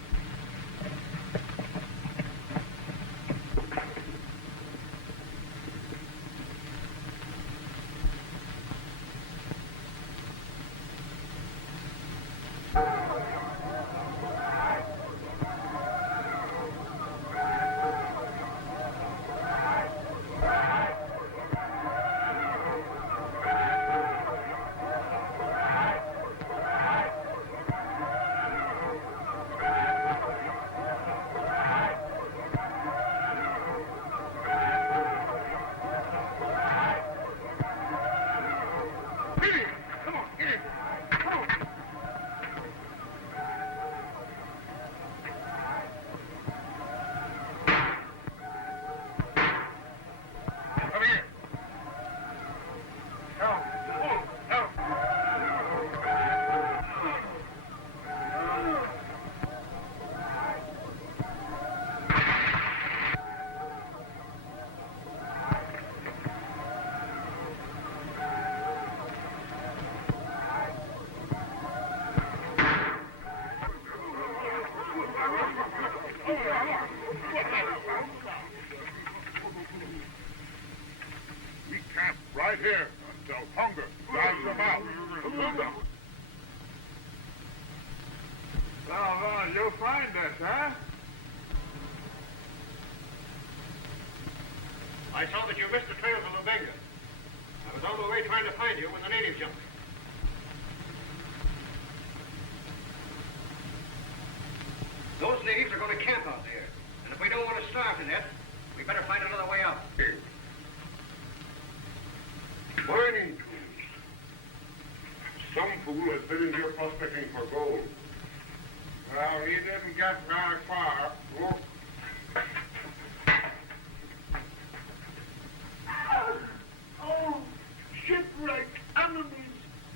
We camp right here until hunger drives them out. Well, you'll find us, huh? I saw that you missed the trail from the Benga. I was on my way trying to find you when the natives jumped me. Those natives are going to camp out there. And if we don't want to starve to death, we better find another way out. Mining tools. Some fool has been in here prospecting for gold. Well, he didn't get very far. Look.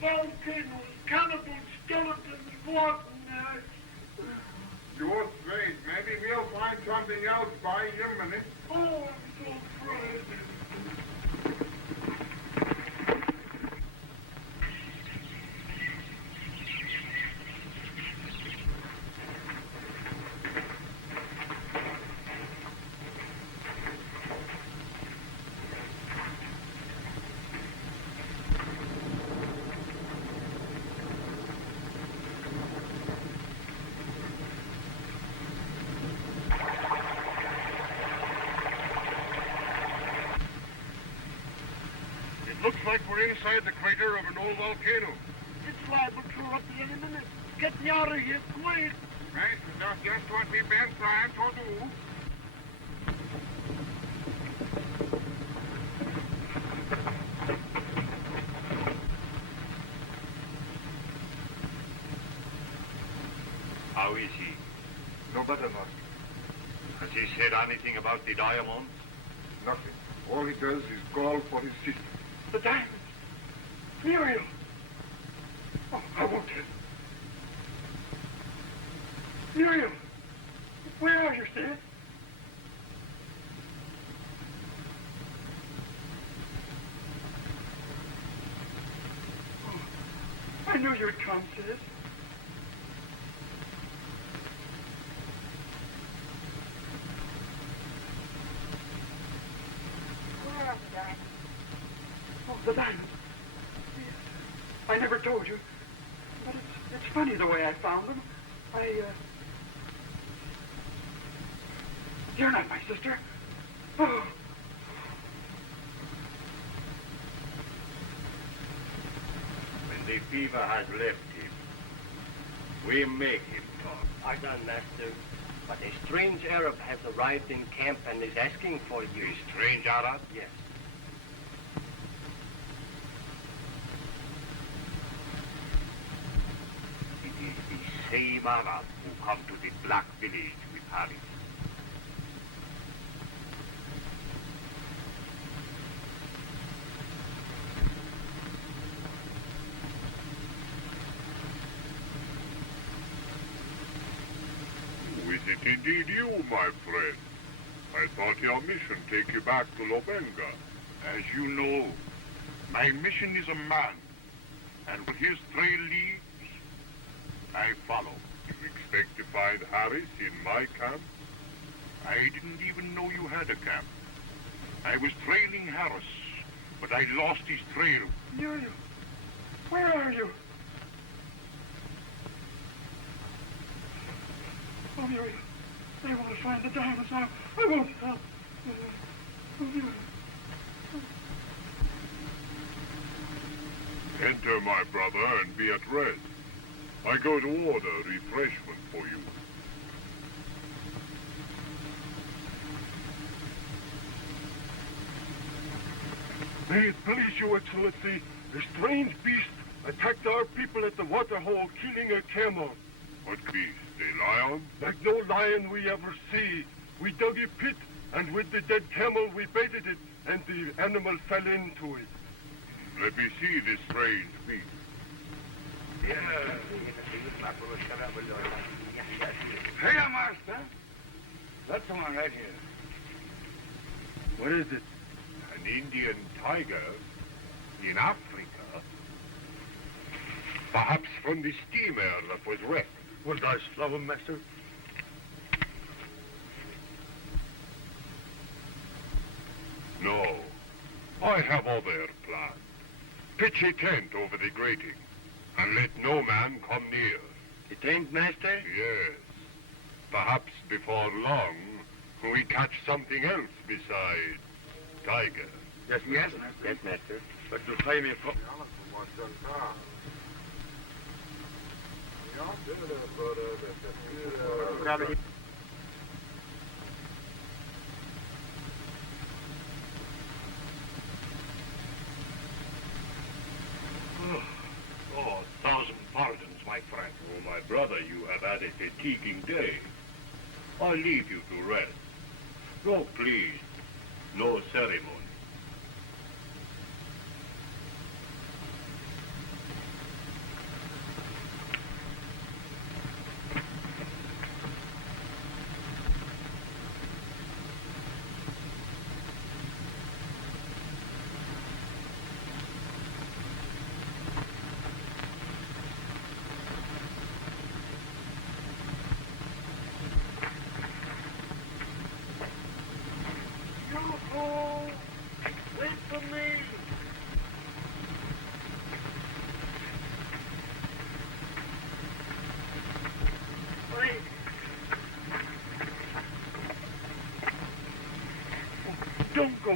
volcanoes, cannibals, skeletons, rotten there. You're afraid. Maybe we'll find something else by a minute. Oh, I'm so afraid. Looks like we're inside the crater of an old volcano. It's liable to erupt at any minute. Get me out of here, quick. Right, that's just what we've been trying to do. How is he? No better, Master. Has he said anything about the diamonds? Nothing. All he does is call for his sister. The diamonds. Muriel. Oh, I won't tell. Muriel. Where are you, Sid? Oh, I knew you'd come, Sid. Where are the diamonds? Oh, the diamonds. I never told you, but it's funny the way I found them. You're not my sister. Oh. When the fever has left him, we make him talk. Pardon, Master, but a strange Arab has arrived in camp and is asking for you. A strange Arab? Yes. It is the same Arab who come to the Black Village with Harris. Is it indeed you, my friend? I thought your mission take you back to Lobenga. As you know, my mission is a man, and where his trail leads, I follow. You expect to find Harris in my camp? I didn't even know you had a camp. I was trailing Harris, but I lost his trail. Muriel, where are you? Oh, Muriel, they want to find the diamonds now. I won't help. Oh, Muriel. Enter, my brother, and be at rest. I go to order refreshment for you. May it please you, Excellency, a strange beast attacked our people at the waterhole, killing a camel. What beast? A lion? Like no lion we ever see. We dug a pit, and with the dead camel we baited it, and the animal fell into it. Let me see this strange beast. Here, Master. That's the one right here. What is it? An Indian tiger in Africa? Perhaps from the steamer that was wrecked. Will I slow him, Master? No. I have other plans. Pitch a tent over the grating, and let no man come near. The tent, Master? Yes. Perhaps before long, we catch something else besides tiger. Yes, Master. Yes, Master. But to pay me for... Oh, 1,000 pardons, my friend. Oh, my brother, you have had a fatiguing day. I'll leave you to rest. No, please, no ceremony.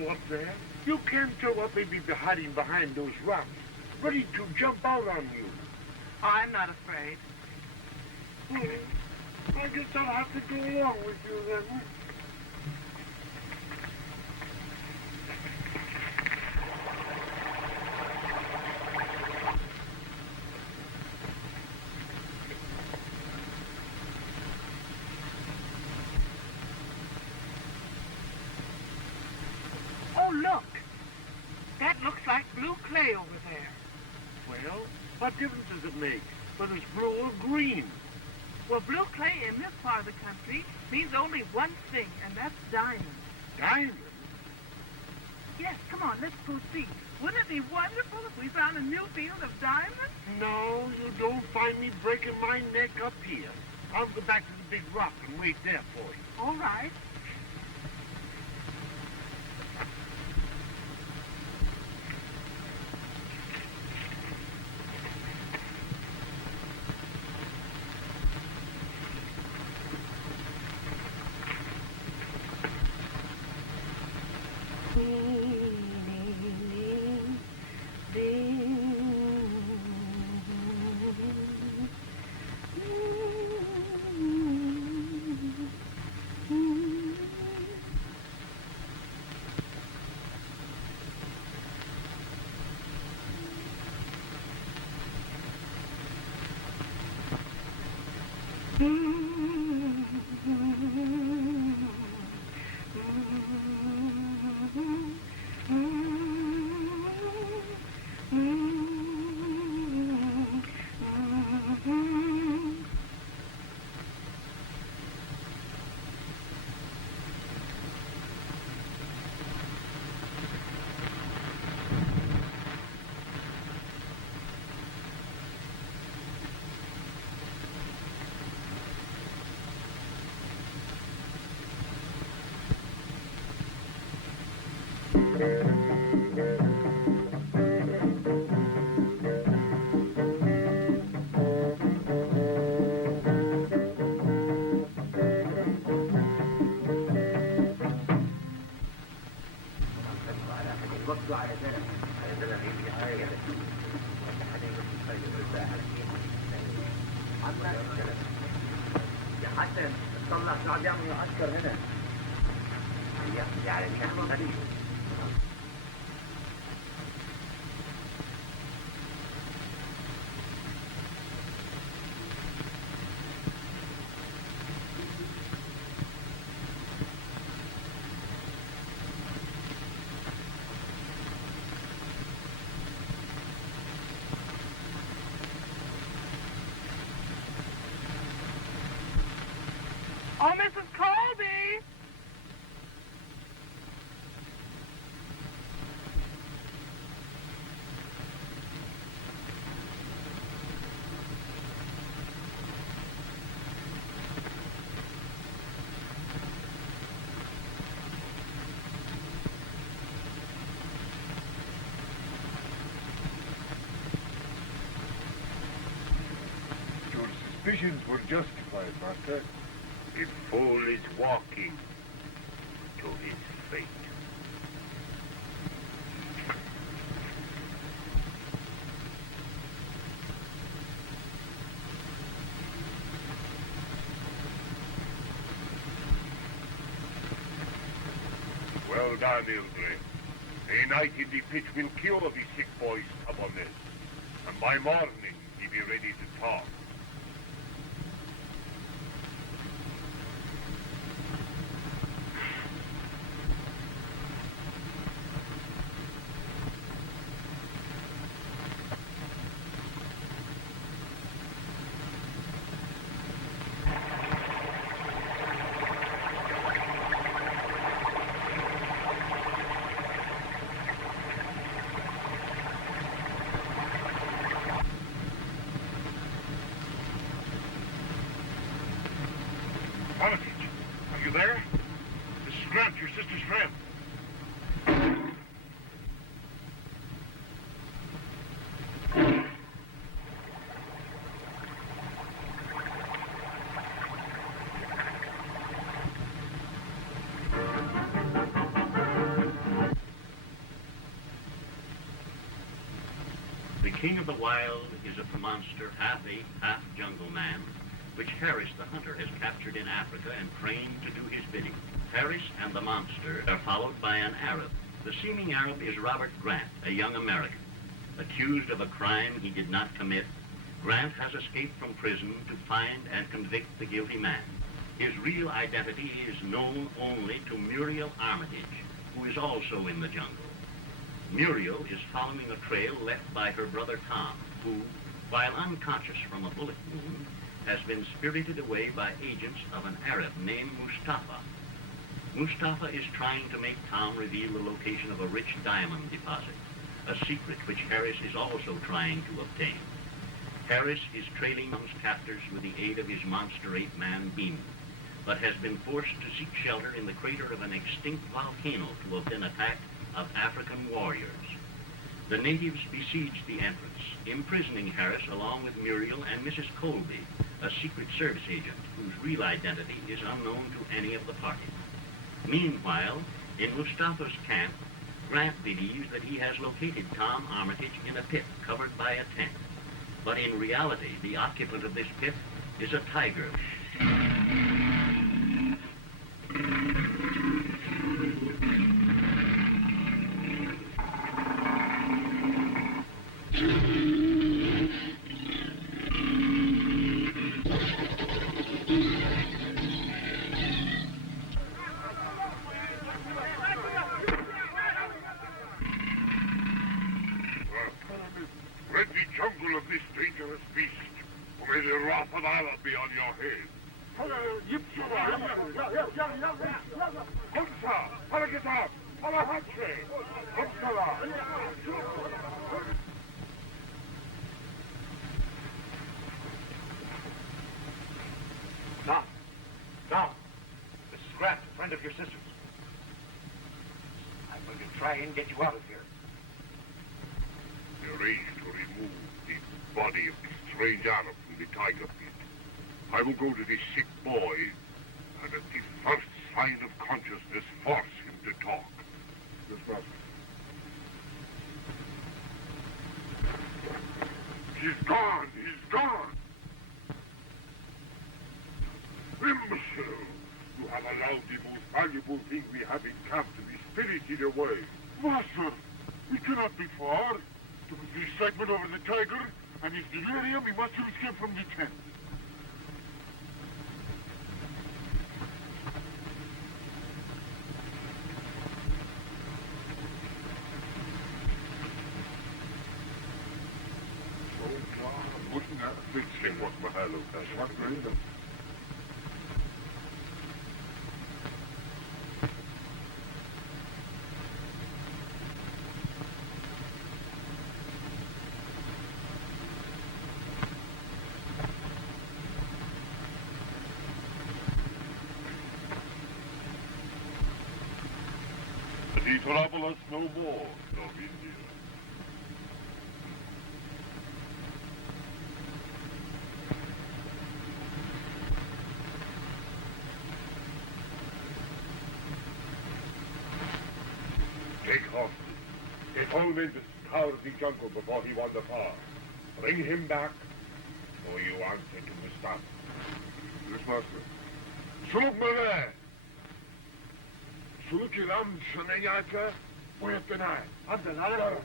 up there. You can't tell what may be hiding behind those rocks, ready to jump out on you. I'm not afraid. I guess I'll have to go along with you then. Oh, look. That looks like blue clay over there. Well, what difference does it make whether it's blue or green? Well, blue clay in this part of the country means only one thing, and that's diamonds. Diamonds? Yes, come on, let's proceed. Wouldn't it be wonderful if we found a new field of diamonds? No, you don't find me breaking my neck up here. I'll go back to the big rock and wait there for you. All right. Oh, Mrs. Colby! Your suspicions were justified, Master. The fool is walking to his fate. Well done, Ildre. A night in the pit will cure the sick boy's stubbornness, and by morning he be ready to talk. Are you there? This is Grant, your sister's friend. king of the wild is a monster, half ape, half jungle man, which Harris the hunter has captured in Africa and trained to do his bidding. Harris and the monster are followed by an Arab. The seeming Arab is Robert Grant, a young American. Accused of a crime he did not commit, Grant has escaped from prison to find and convict the guilty man. His real identity is known only to Muriel Armitage, who is also in the jungle. Muriel is following a trail left by her brother Tom, who, while unconscious from a bullet wound, has been spirited away by agents of an Arab named Mustafa. Mustafa is trying to make Tom reveal the location of a rich diamond deposit, a secret which Harris is also trying to obtain. Harris is trailing Tom's captors with the aid of his monster ape-man Bean, but has been forced to seek shelter in the crater of an extinct volcano to avoid an attack of African warriors. The natives besieged the entrance, imprisoning Harris along with Muriel and Mrs. Colby, a Secret Service agent whose real identity is unknown to any of the party. Meanwhile, in Mustafa's camp, Grant believes that he has located Tom Armitage in a pit covered by a tent. But in reality, the occupant of this pit is a tiger. Rid the jungle of this dangerous beast, or may the wrath of Allah be on your head. Tom, this is Grant, a friend of your sister's. I'm going to try and get you out of here. We arranged to remove the body of the strange Arab from the tiger pit. I will go to the sick boy, and at the first sign of consciousness, force him to talk. Yes, master. He's gone! He's gone! Imbecile! You have allowed the most valuable thing we have in camp to be spirited away. Master, we cannot be far. There was the excitement over the tiger, and his delirium. He must have escaped from the tent. Wouldn't that fixing what Mahalo does? What brings them? He trouble us no more, of India. Take hostage. They told me to scour the jungle before he wandered far. Bring him back, or you answer to Mustafa. Yes, master. Suluk mele! Suluk ilam shanayaka, boyatanay. Abdallah.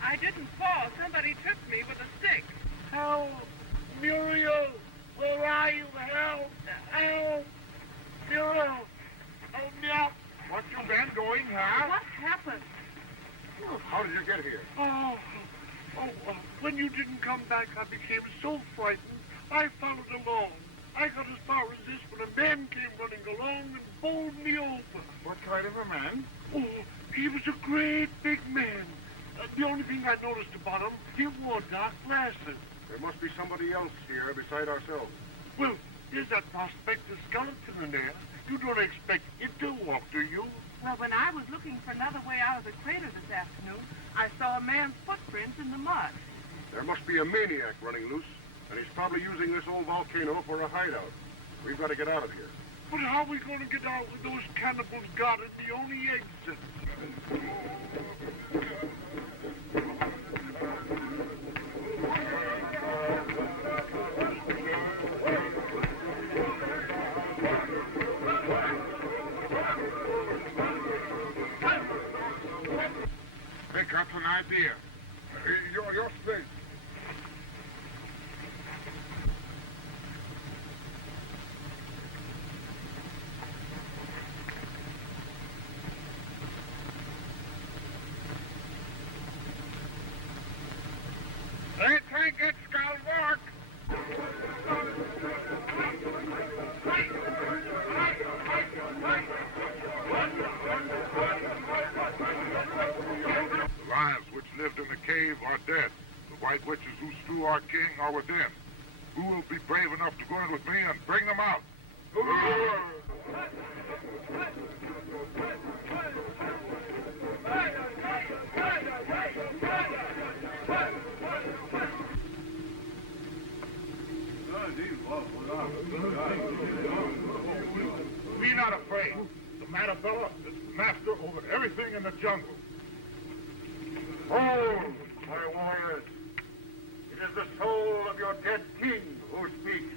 I didn't fall. Somebody tripped me with a stick. Help! Muriel! Where are you? Help! Help! Muriel! Help me out! What you been doing, huh? What happened? How did you get here? When you didn't come back, I became so frightened, I followed along. I got as far as this when a man came running along and bowled me over. What kind of a man? Oh, he was a great big man. The only thing I noticed about him, he wore dark glasses. There must be somebody else here beside ourselves. Well, There's that prospector skeleton in there. You don't expect it to walk, do you? Well, when I was looking for another way out of the crater this afternoon, I saw a man's footprints in the mud. There must be a maniac running loose, and he's probably using this old volcano for a hideout. We've got to get out of here. But how are we going to get out with those cannibals guarding the only exit? I got an idea. Your space. They think it's gonna work. The lions which lived in the cave are dead. The white witches who slew our king are within. Who will be brave enough to go in with me and bring them out? Be not afraid. The Matabella is master over everything in the jungle. Hold, my warriors. It is the soul of your dead king who speaks.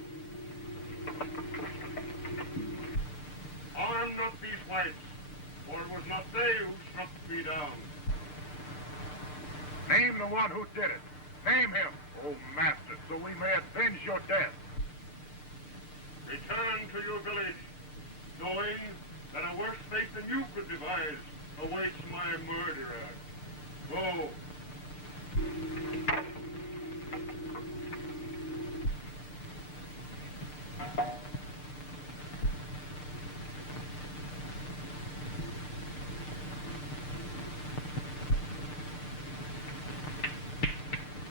Arm not these whites, for it was not they who struck me down. Name the one who did it. Name him, O master, so we may avenge your death. Return to your village, knowing that a worse fate than you could devise awaits my murderer. Go.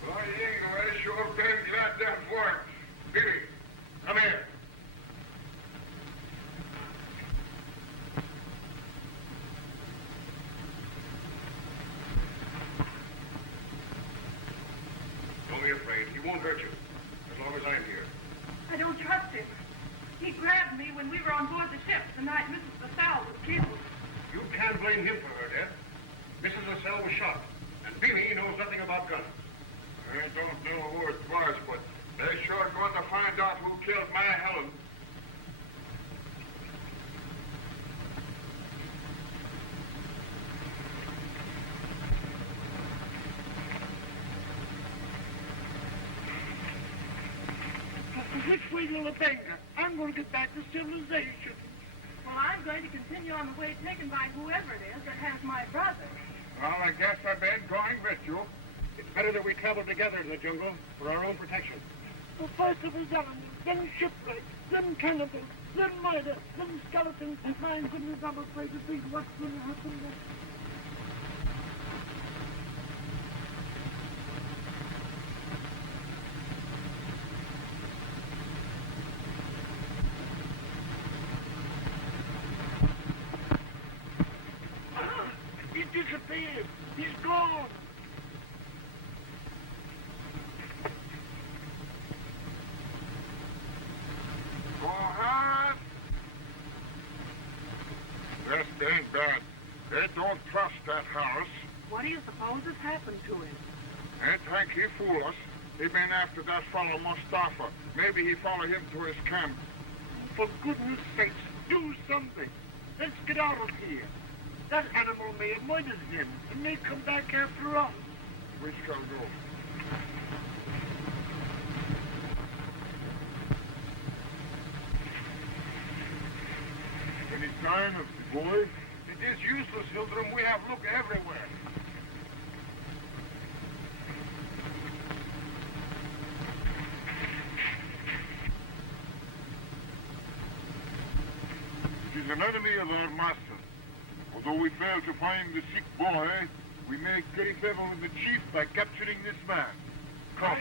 I sure been glad that worked. Billy, come here. Don't be afraid. He won't hurt you, as long as I'm here. I don't trust him. He grabbed me when we were on board the ship the night Mrs. LaSalle was killed. You can't blame him for her death. Mrs. LaSalle was shot, and Beanie knows nothing about guns. I don't know who it was, but they're sure going to find out who killed my Helen. Which way will it bring her? I'm going to get back to civilization. Well, I'm going to continue on the way taken by whoever it is that has my brother. Well, I guess I been going with you. It's better that we travel together in the jungle for our own protection. The first of his enemies, then shipwreck, then cannibals, then murder, then skeletons. My goodness, I'm afraid to think what's going to happen next. He disappeared. He's gone. Go ahead. This ain't bad. They don't trust that house. What do you suppose has happened to him? They think he fool us. He been after that fellow Mustafa. Maybe he follow him to his camp. For goodness sakes, do something. Let's get out of here. That animal may have murdered him and may come back after us. We shall go. Any sign of the boy? It is useless, Hildrum. We have looked everywhere. It is an enemy of our master. Although we fail to find the sick boy, we make great favor with the chief by capturing this man. Come.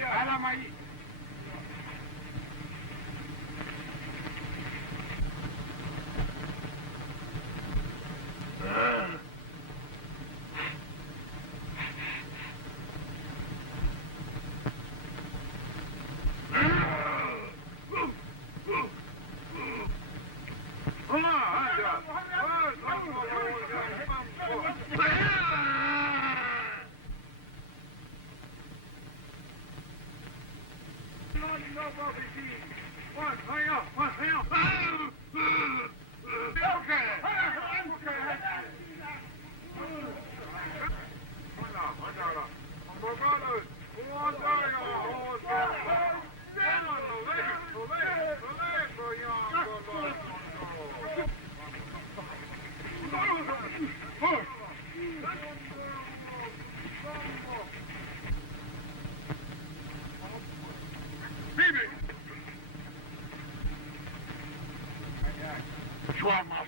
Sure, master.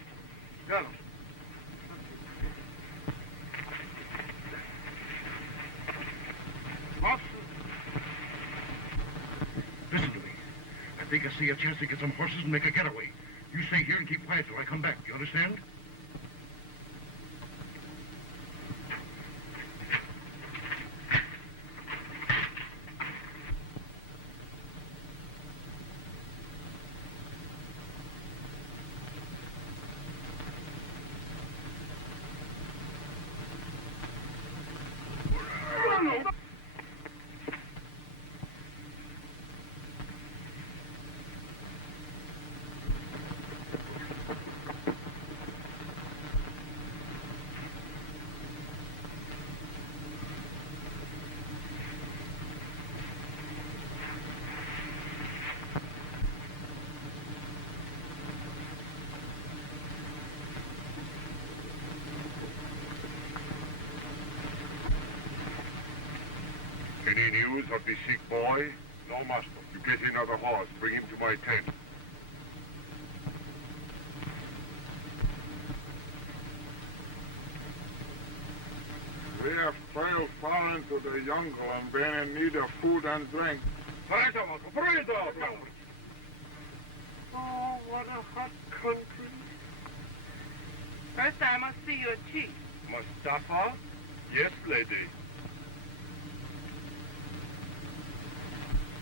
Get him. Master. Listen to me. I think I see a chance to get some horses and make a getaway. You stay here and keep quiet till I come back. You understand? Any news of the sick boy? No, master. You get another horse. Bring him to my tent. We have trailed far into the jungle and been in need of food and drink. Oh, what a hot country. First I must see your chief. Mustafa? Yes, lady.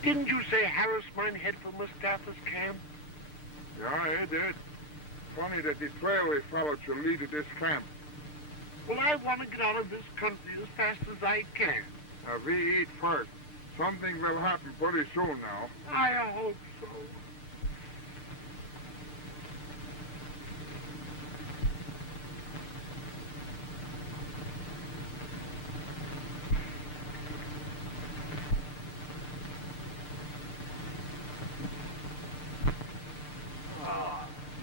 Didn't you say Harris might head for Mustafa's camp? Yeah, he did. Funny that the trail we followed should lead to this camp. Well, I want to get out of this country as fast as I can. Now, we eat first. Something will happen pretty soon now. I hope so.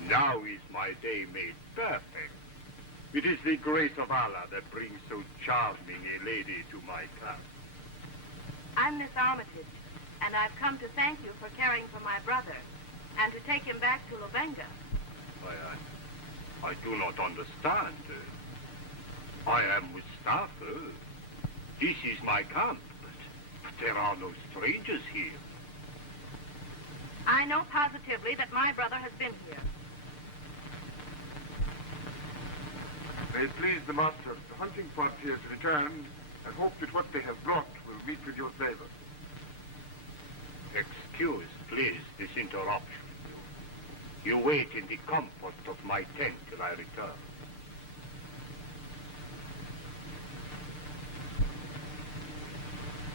Now is my day made perfect. It is the grace of Allah that brings so charming a lady to my camp. I'm Miss Armitage, and I've come to thank you for caring for my brother and to take him back to Lubenga. I do not understand. I am Mustafa. This is my camp, but there are no strangers here. I know positively that my brother has been here. May it please the master, the hunting party has returned, and hope that what they have brought will meet with your favor. Excuse, please, this interruption. You wait in the comfort of my tent till I return.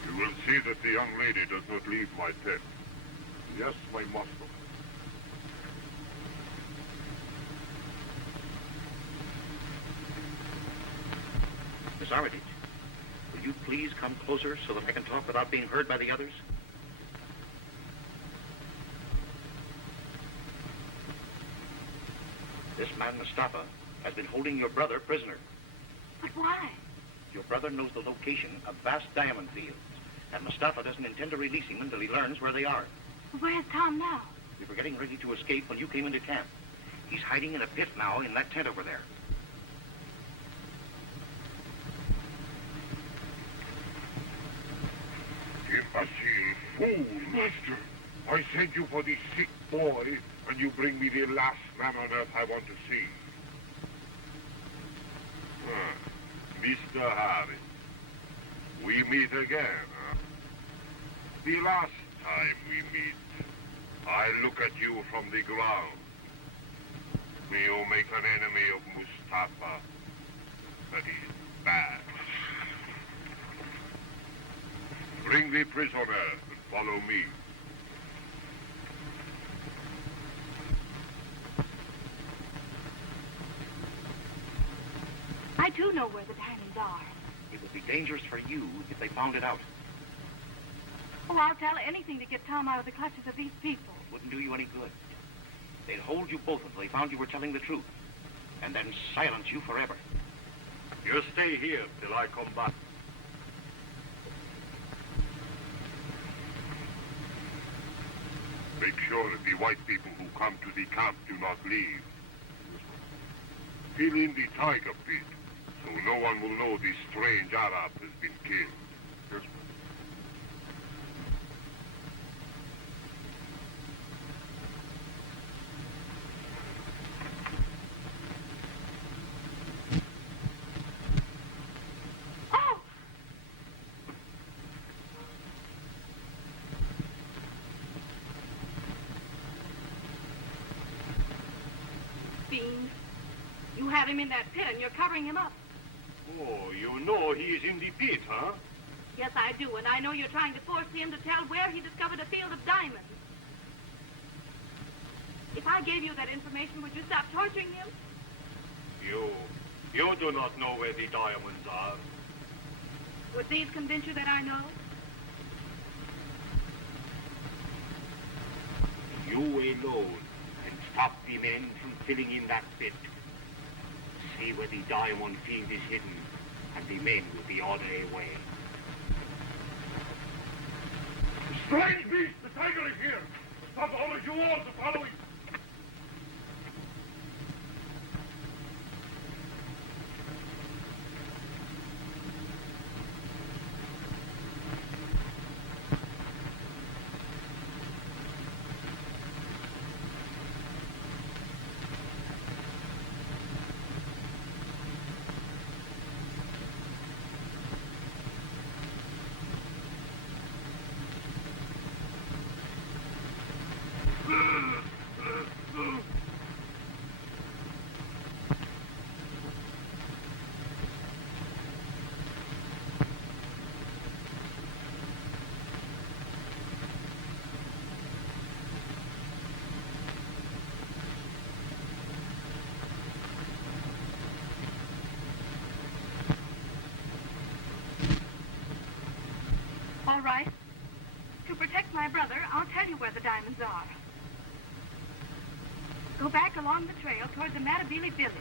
You will see that the young lady does not leave my tent. Yes, my master. Miss Armitage, will you please come closer so that I can talk without being heard by the others? This man, Mustafa, has been holding your brother prisoner. But why? Your brother knows the location of vast diamond fields, and Mustafa doesn't intend to release him until he learns where they are. Where's Tom now? We were getting ready to escape when you came into camp. He's hiding in a pit now in that tent over there. Imbecile fool, master. I sent you for the sick boy, and you bring me the last man on earth I want to see. Mr. Harris, we meet again, huh? The last time we meet, I look at you from the ground. May you make an enemy of Mustafa. That is bad. Bring the prisoner and follow me. I do know where the diamonds are. It would be dangerous for you if they found it out. Oh, I'll tell anything to get Tom out of the clutches of these people. It wouldn't do you any good. They'd hold you both until they found you were telling the truth, and then silence you forever. You stay here till I come back. Make sure that the white people who come to the camp do not leave. Fill in the tiger pit, so no one will know this strange Arab has been killed. Yes, Fiend, you have him in that pit and you're covering him up. Oh, you know he's in the pit, huh? Yes, I do, and I know you're trying to force him to tell where he discovered a field of diamonds. If I gave you that information, would you stop torturing him? You do not know where the diamonds are. Would these convince you that I know? You alone can stop the men from filling in that pit. See where the diamond field is hidden, and the men will be on their way. Strange beast! The tiger is here! Stop all of you all to follow him! All right. To protect my brother, I'll tell you where the diamonds are. Go back along the trail toward the Matabele village.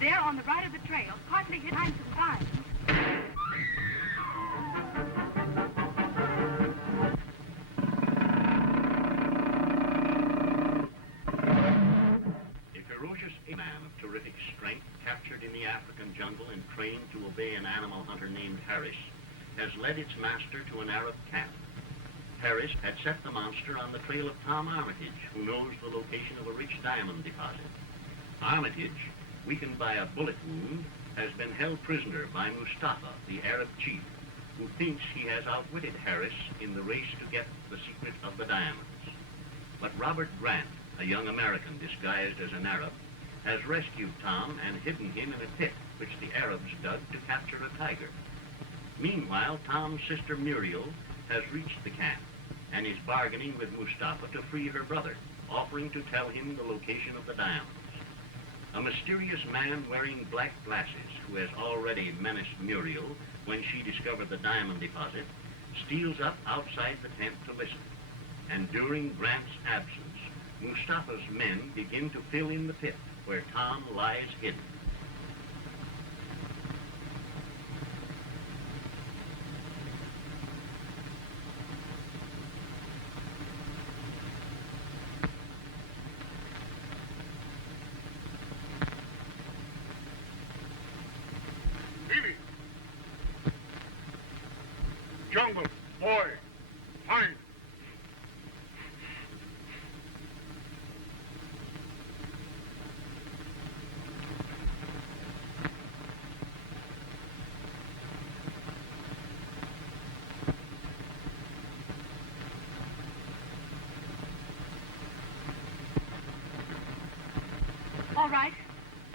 There, on the right of the trail, partly behind some vines. A ferocious man of terrific strength, captured in the African jungle and trained to obey an animal hunter named Harris, has led its master to an Arab camp. Harris had set the monster on the trail of Tom Armitage, who knows the location of a rich diamond deposit. Armitage, weakened by a bullet wound, has been held prisoner by Mustafa, the Arab chief, who thinks he has outwitted Harris in the race to get the secret of the diamonds. But Robert Grant, a young American disguised as an Arab, has rescued Tom and hidden him in a pit which the Arabs dug to capture a tiger. Meanwhile, Tom's sister Muriel has reached the camp and is bargaining with Mustafa to free her brother, offering to tell him the location of the diamonds. A mysterious man wearing black glasses, who has already menaced Muriel when she discovered the diamond deposit, steals up outside the tent to listen. And during Grant's absence, Mustafa's men begin to fill in the pit where Tom lies hidden. Jungle, boy, find.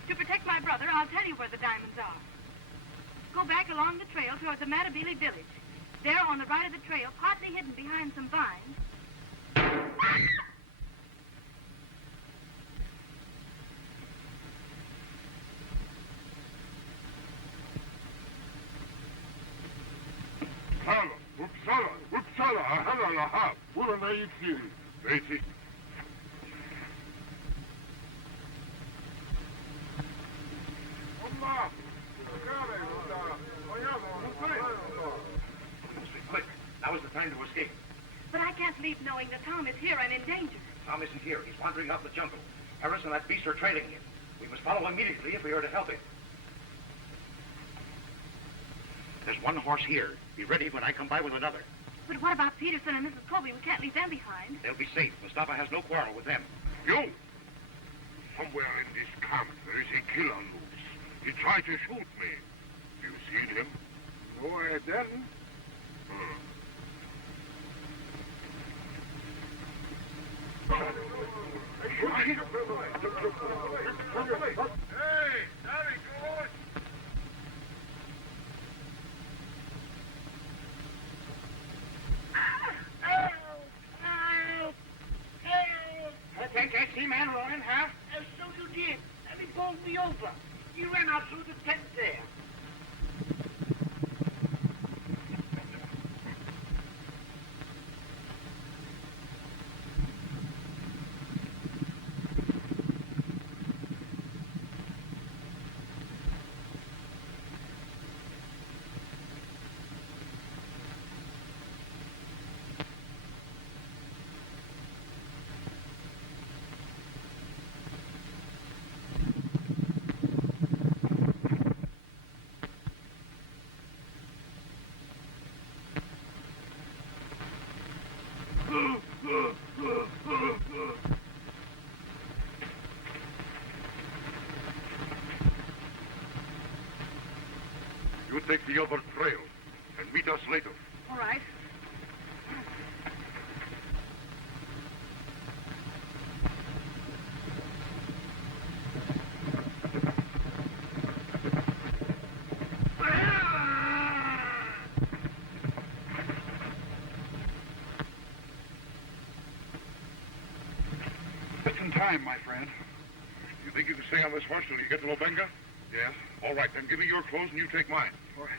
To protect my brother, I'll tell you where the diamonds are. Go back along the trail towards the Matabele village. There, on the right of the trail, partly hidden behind some vines. Uppsala, Halalaha, Purana Ipsiri, Basic. Quick, now is the time to escape. But I can't leave knowing that Tom is here and in danger. Tom isn't here. He's wandering out in the jungle. Harris and that beast are trailing him. We must follow immediately if we are to help him. There's one horse here. Be ready when I come by with another. But what about Peterson and Mrs. Colby? We can't leave them behind. They'll be safe. Mustafa has no quarrel with them. You! Somewhere in this camp there is a killer loose. He tried to shoot me. You seen him? No, I didn't. Hey, Daddy, go on! Can't see man running, huh? So you did. And he bowled me over. You ran out through the tent there. You take the other trail and meet us later. All right. Just in time, my friend. You think you can stay on this horse till you get to Lobenga? Yes? All right, then give me your clothes and you take mine. All right.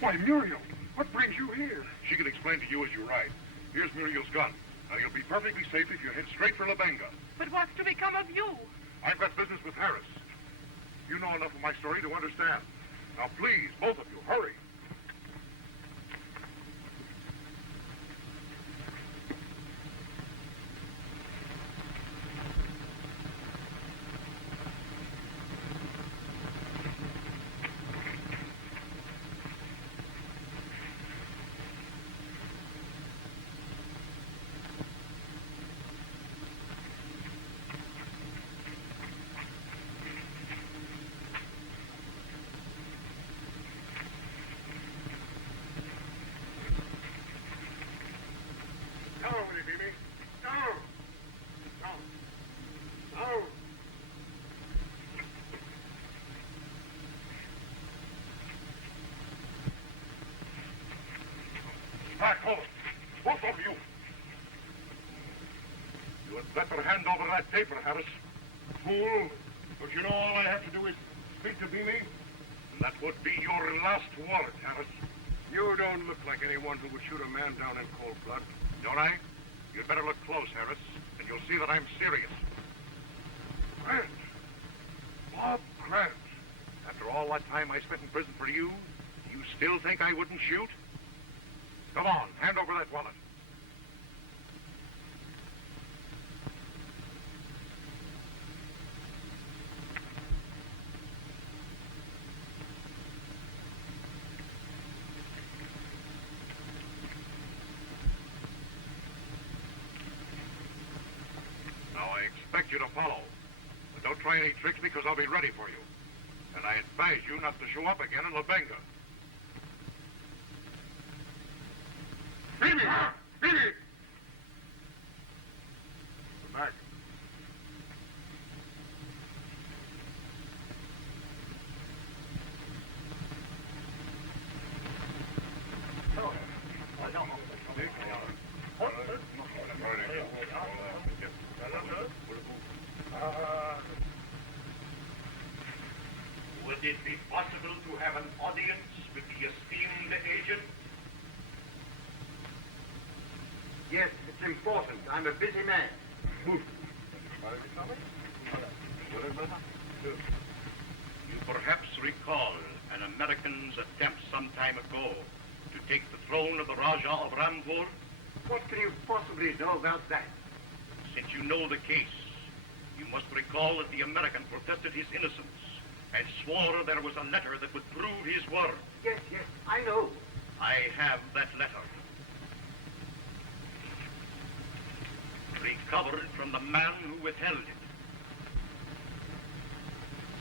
Why, Muriel, what brings you here? She can explain to you as you ride. Here's Muriel's gun. Now, you'll be perfectly safe if you head straight for Lobenga. But what's to become of you? I've got business with Harris. You know enough of my story to understand. Now, please, both of you, hurry. Back home. Both of you. You had better hand over that paper, Harris. Fool. But you know all I have to do is speak to Beamy? And that would be your last warrant, Harris. You don't look like anyone who would shoot a man down in cold blood. Don't I? You'd better look close, Harris, and you'll see that I'm serious. Grant. Bob Grant. After all that time I spent in prison for you, do you still think I wouldn't shoot? Come on, hand over that wallet. Now, I expect you to follow. But don't try any tricks because I'll be ready for you. And And I advise you not to show up again in La Benga. Phoebe! Phoebe! Come back. Would it be possible to have an audience with the esteemed agent? Yes, it's important. I'm a busy man. You perhaps recall an American's attempt some time ago to take the throne of the Raja of Rampur? What can you possibly know about that? Since you know the case, you must recall that the American protested his innocence and swore there was a letter that would prove his word. Yes, yes, I know. I have that letter. Recovered from the man who withheld it.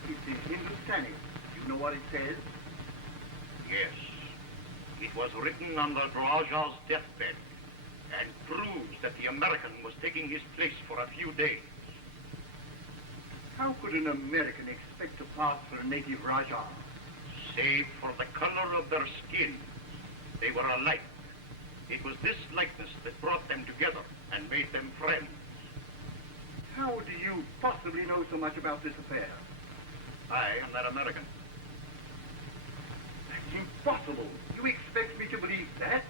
It's in Hindustani. You know what it says? Yes. It was written on the Raja's deathbed and proves that the American was taking his place for a few days. How could an American expect to pass for a native Raja? Save for the color of their skin, they were alike. It was this likeness that brought them together and made them friends. How do you possibly know so much about this affair? I am that American. That's impossible. You expect me to believe that?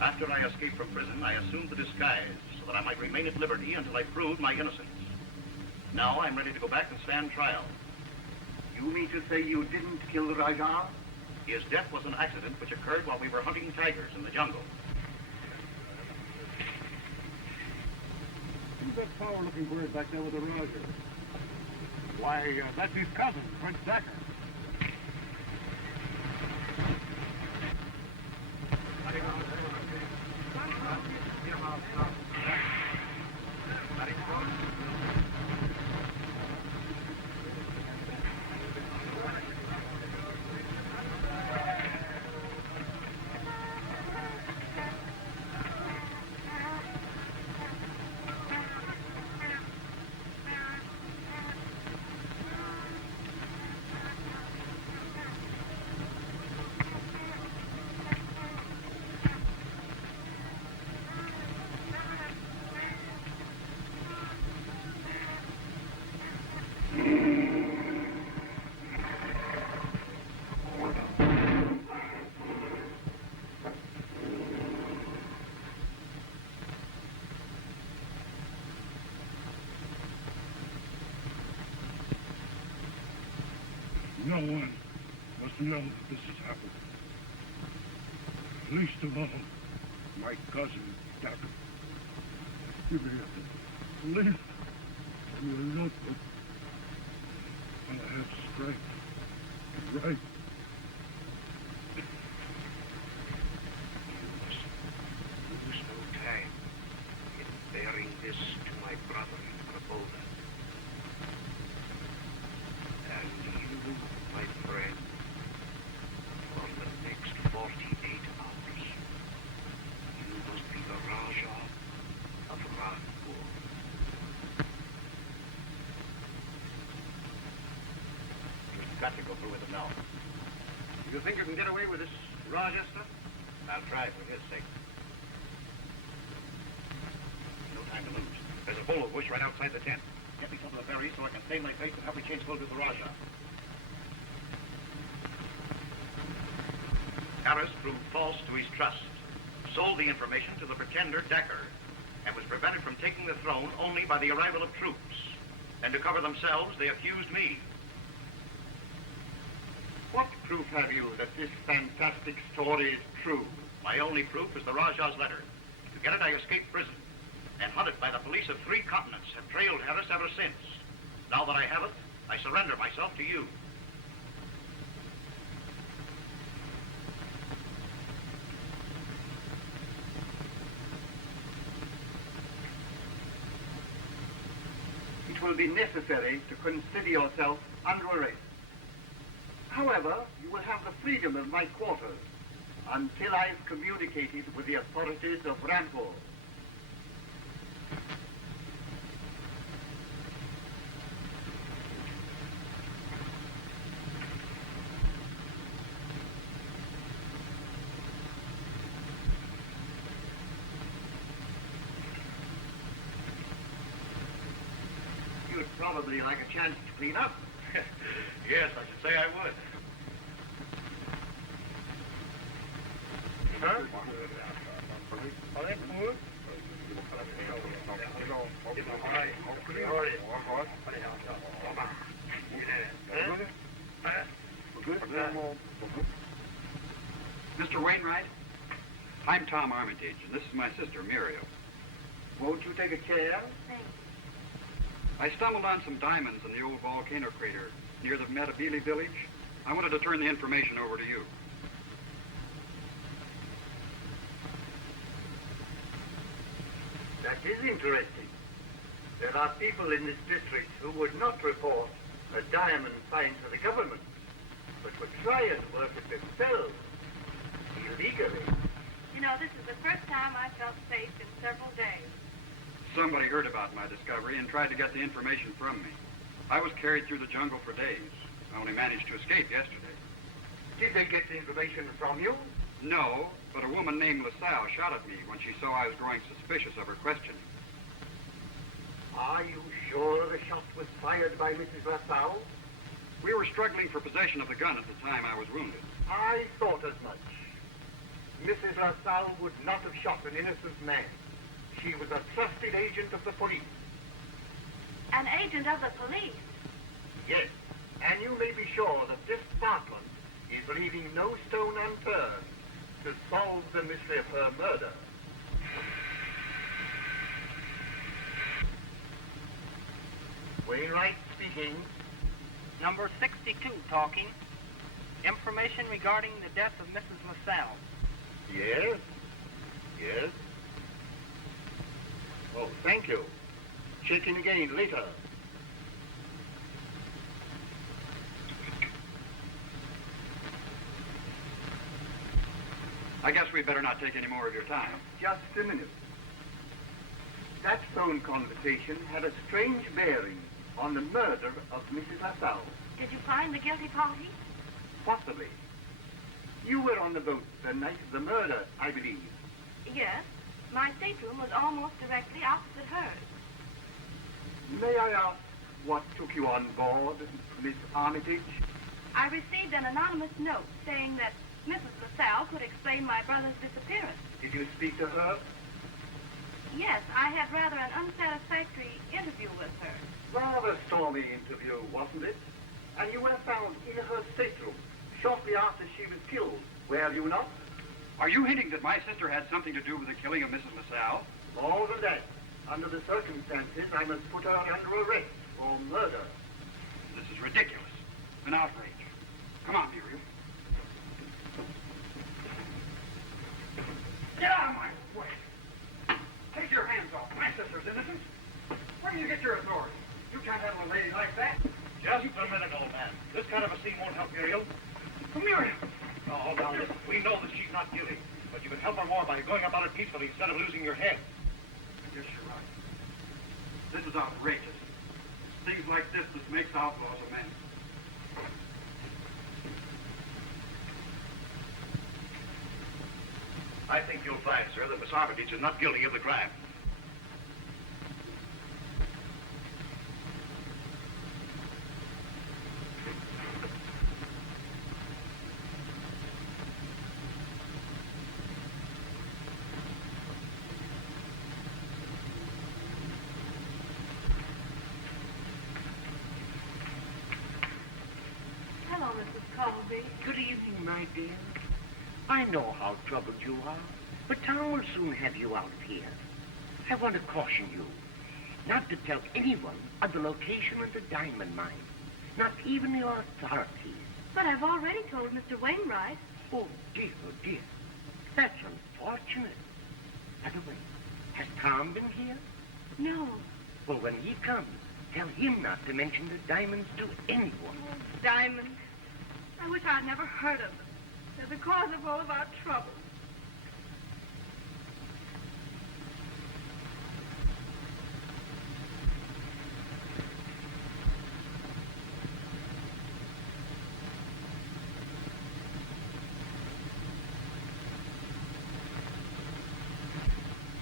After I escaped from prison, I assumed the disguise so that I might remain at liberty until I proved my innocence. Now I'm ready to go back and stand trial. You mean to say you didn't kill the Raja? His death was an accident which occurred while we were hunting tigers in the jungle. Who's that sour-looking bird back there with the Raja? Why, that's his cousin, Prince Dacker. No one must know that this has happened. Least of all, my cousin, Dacker. Give me a leaf from your notebook. While I have strength to write. You must lose no time in bearing this to my brother in Kraboda. And you, my friend, for the next 48 hours, you must be the Raja of Rampur. You've got to go through with it now. You think you can get away with this Raja stuff? I'll try for his sake. No time to lose. There's a bolo bush right outside the tent. Get me some of the berries so I can stain my face and help me change clothes with the Raja. Harris proved false to his trust, sold the information to the pretender Dacker, and was prevented from taking the throne only by the arrival of troops. And to cover themselves, they accused me. What proof have you that this fantastic story is true? My only proof is the Raja's letter. To get it, I escaped prison, and hunted by the police of 3 continents, have trailed Harris ever since. Now that I have it, I surrender myself to you. It will will be necessary to consider yourself under arrest. However, you will have the freedom of my quarters until I've communicated with the authorities of Rampur. You'd probably like a chance to clean up. Yes, I should say I would. Mr. Wainwright, I'm Tom Armitage, and this is my sister, Muriel. Won't you take a chair? Thanks. I stumbled on some diamonds in the old volcano crater near the Metabili village. I wanted to turn the information over to you. That is interesting. There are people in this district who would not report a diamond find to the government, but would try and work it themselves, illegally. You know, this is the first time I felt safe in several days. Somebody heard about my discovery and tried to get the information from me. I was carried through the jungle for days. I only managed to escape yesterday. Did they get the information from you? No, but a woman named LaSalle shot at me when she saw I was growing suspicious of her questioning. Are you sure the shot was fired by Mrs. LaSalle? We were struggling for possession of the gun at the time I was wounded. I thought as much. Mrs. LaSalle would not have shot an innocent man. She was a trusted agent of the police. An agent of the police? Yes, and you may be sure that this department is leaving no stone unturned to solve the mystery of her murder. Wainwright speaking. Number 62 talking. Information regarding the death of Mrs. LaSalle. Yes? Yes? Oh, thank you. Check in again later. I guess we'd better not take any more of your time. Just a minute. That phone conversation had a strange bearing on the murder of Mrs. LaSalle. Did you find the guilty party? Possibly. You were on the boat the night of the murder, I believe. Yes. My stateroom was almost directly opposite hers. May I ask what took you on board, Miss Armitage? I received an anonymous note saying that Mrs. LaSalle could explain my brother's disappearance. Did you speak to her? Yes, I had rather an unsatisfactory interview with her. Rather stormy interview, wasn't it? And you were found in her stateroom shortly after she was killed, were you not? Are you hinting that my sister had something to do with the killing of Mrs. LaSalle? More than that. Under the circumstances, I must put her under arrest for murder. This is ridiculous. An outrage. Come on, Muriel. Get out of my way! Take your hands off. My sister's innocent. Where do you get your authority? You can't handle a lady like that. Just a minute, old man. This kind of a scene won't help Muriel. Muriel! Oh, now listen. We know that she's not guilty, but you can help her more by going about it peacefully instead of losing your head. I guess you're right. This is outrageous. Things like this makes outlaws of men. I think you'll find, sir, that Miss Armitage is not guilty of the crime. Hello, Mrs. Colby. Good evening, my dear. I know how troubled you are, but Tom will soon have you out of here. I want to caution you not to tell anyone of the location of the diamond mine, not even the authorities. But I've already told Mr. Wainwright. Oh, dear. That's unfortunate. By the way, has Tom been here? No. Well, when he comes, Tell him not to mention the diamonds to anyone. Oh, diamonds. I wish I'd never heard of them. They're the cause of all of our trouble.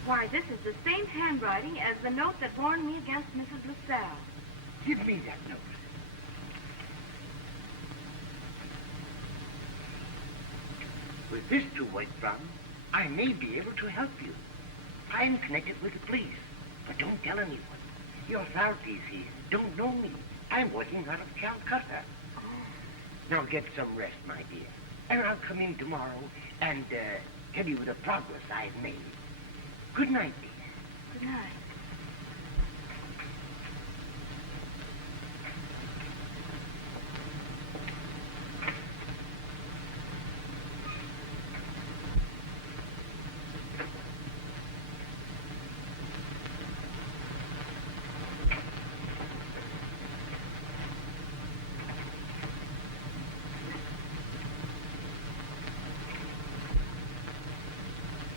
Why, this is the same handwriting as the note that warned me against Mrs. LaSalle. Give me that note. With this to work from, I may be able to help you. I'm connected with the police, but don't tell anyone. The authorities here don't know me. I'm working out of Calcutta. Now get some rest, my dear. And I'll come in tomorrow and tell you the progress I've made. Good night, dear. Good night.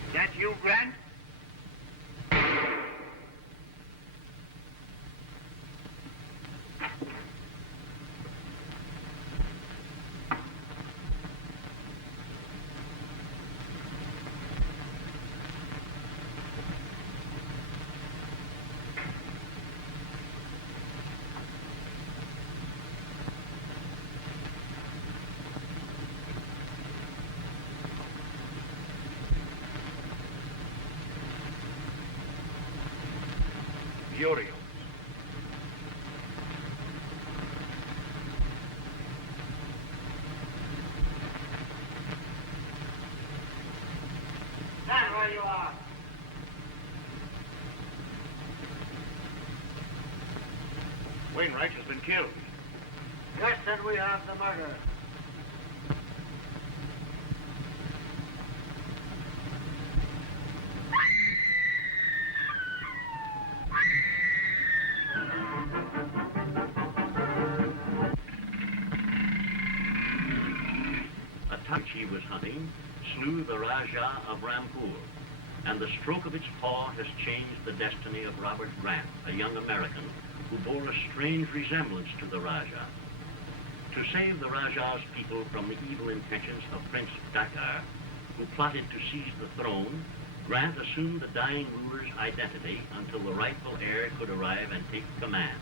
Is that you, Grant? Uriel. Stand where you are. Wainwright has been killed. Yes, and we have the murder. Santschi was hunting slew the Rajah of Rampur, and the stroke of its paw has changed the destiny of Robert Grant, a young American who bore a strange resemblance to the Rajah. To save the Rajah's people from the evil intentions of Prince Dakar, who plotted to seize the throne, Grant assumed the dying ruler's identity until the rightful heir could arrive and take command.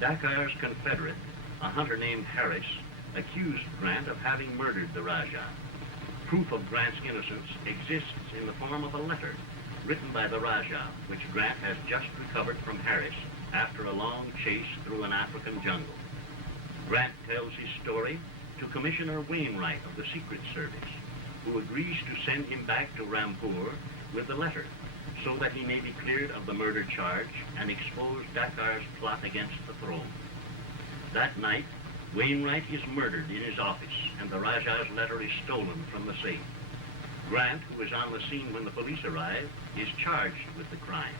Dakar's confederate, a hunter named Harris, accused Grant of having murdered the Rajah. Proof of Grant's innocence exists in the form of a letter written by the Rajah, which Grant has just recovered from Harris after a long chase through an African jungle. Grant tells his story to Commissioner Wainwright of the Secret Service, who agrees to send him back to Rampur with the letter so that he may be cleared of the murder charge and expose Dakar's plot against the throne. That night, Wainwright is murdered in his office, and the Rajah's letter is stolen from the safe. Grant, who is on the scene when the police arrive, is charged with the crime.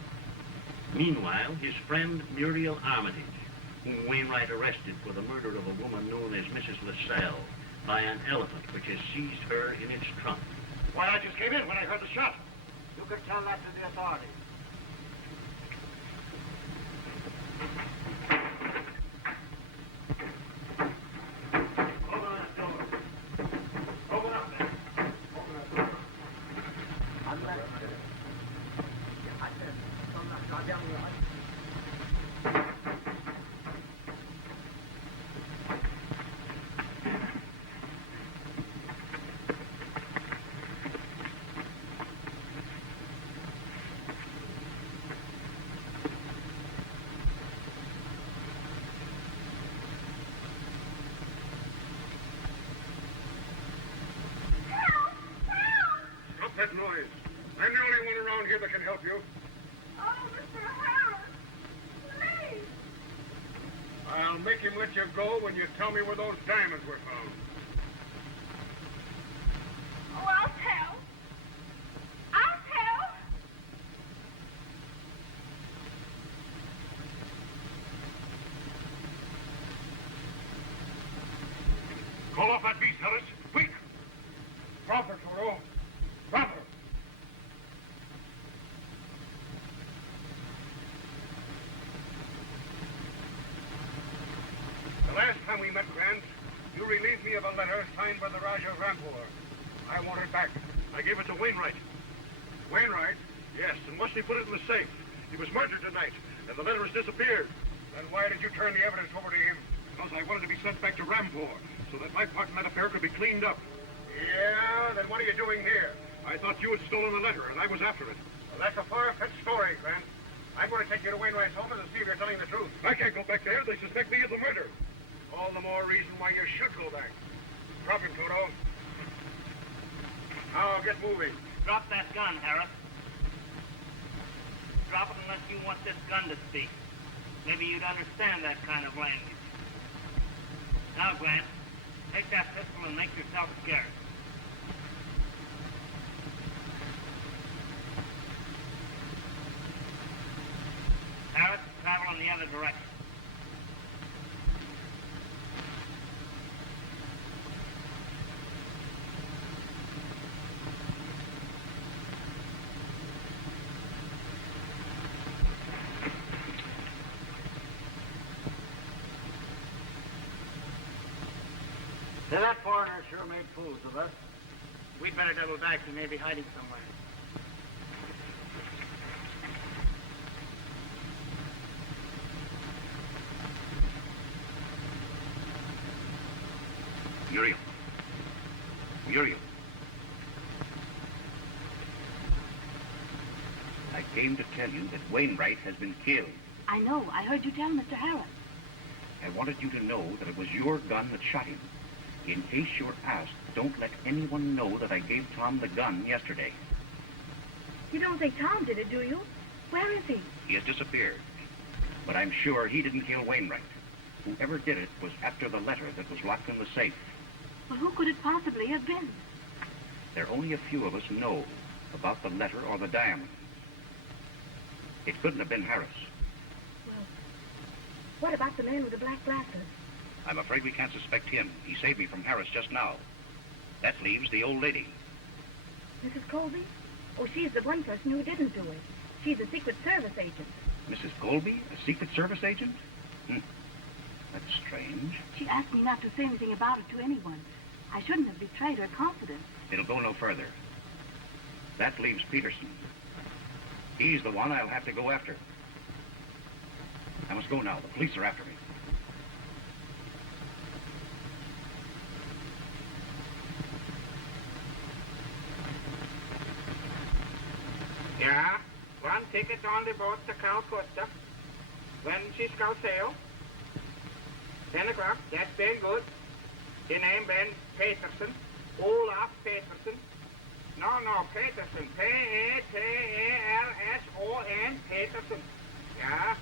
Meanwhile, his friend Muriel Armitage, whom Wainwright arrested for the murder of a woman known as Mrs. LaSalle by an elephant which has seized her in its trunk. Why, I just came in when I heard the shot. You can tell that to the authorities. That noise. I'm the only one around here that can help you. Oh, Mr. Harris, please. I'll make him let you go when you tell me where those diamonds were found. Oh, I'll tell. I'll tell. off that beast, Harris. Quick! Drop her, Toro. Drop her. The last time we met, Grant, you relieved me of a letter signed by the Rajah of Rampur. I want it back. I gave it to Wainwright. Wainwright? Yes, and once he put it in the safe. He was murdered tonight, and the letter has disappeared. Then why did you turn the evidence over to him? Because I wanted to be sent back to Rampur, so that my part in that affair could be cleaned up. Yeah, then what are you doing here? I thought you had stolen the letter, and I was after it. Well, that's a far-fetched story, Grant. I'm going to take you to Wainwright's home and see if you're telling the truth. I can't go back there. They suspect me of the murder. All the more reason why you should go back. Drop him, Toto. Now, get moving. Drop that gun, Harris. Drop it unless you want this gun to speak. Maybe you'd understand that kind of language. Now, Grant, take that pistol and make yourself scarce. Harris, travel in the other direction. That foreigner sure made fools of us. We'd better double back. He may be hiding somewhere. Muriel. Muriel. I came to tell you that Wainwright has been killed. I know. I heard you tell Mr. Harris. I wanted you to know that it was your gun that shot him. In case you're asked, don't let anyone know that I gave Tom the gun yesterday. You don't think Tom did it, do you? Where is he? He has disappeared. But I'm sure he didn't kill Wainwright. Whoever did it was after the letter that was locked in the safe. Well, who could it possibly have been? There are only a few of us know about the letter or the diamond. It couldn't have been Harris. Well, what about the man with the black glasses? I'm afraid we can't suspect him. He saved me from Harris just now. That leaves the old lady. Mrs. Colby? Oh, she's the one person who didn't do it. She's a Secret Service agent. Mrs. Colby, a Secret Service agent? That's strange. She asked me not to say anything about it to anyone. I shouldn't have betrayed her confidence. It'll go no further. That leaves Peterson. He's the one I'll have to go after. I must go now. The police are after me. Yeah, one ticket on the boat to Calcutta. When she shall sail? 10 o'clock, that's very good. The name Ben Peterson. Olaf Peterson. No, Peterson. P-E-T-E-R-S-O-N. Peterson. Yeah.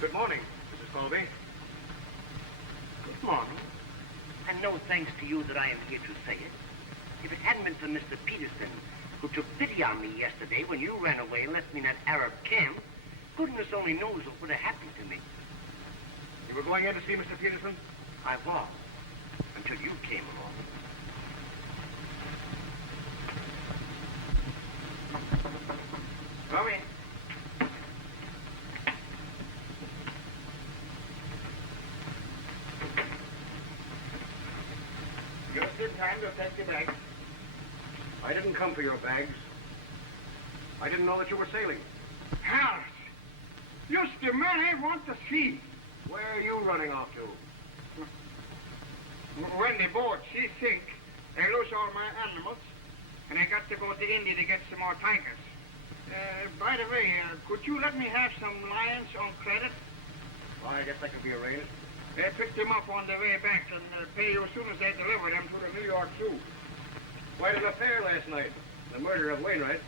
Good morning, Mrs. Colby. Good morning. And no thanks to you that I am here to say it. If it hadn't been for Mr. Peterson, who took pity on me yesterday when you ran away and left me in that Arab camp, goodness only knows what would have happened to me. You were going in to see Mr. Peterson? I was, until you came along. Come in. Just in time to take your bags. I didn't come for your bags. I didn't know that you were sailing. Harris! Just the man I want to see. Where are you running off to? When the boat, she sink, I lose all my animals, and I got to go to India to get some more tankers. By the way, could you let me have some lions on credit? Well, I guess that could be arranged. They picked him up on the way back and pay you as soon as they deliver them to the New York Zoo. Quite an affair last night. The murder of Wainwright.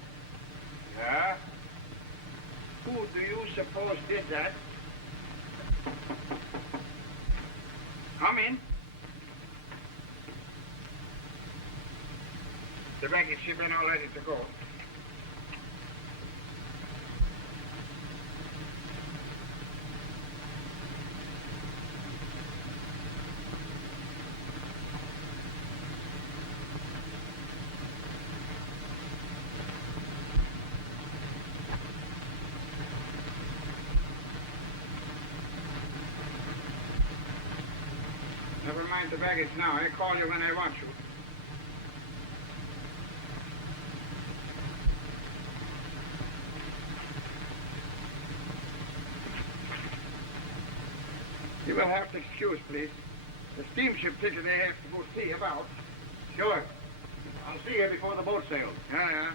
Yeah? Who do you suppose did that? Come in. The baggage ship been all ready to go. Never mind the baggage now. I call you when I want you. You will have to excuse, please. The steamship ticket they have to go see about. Sure. I'll see you before the boat sails. Yeah.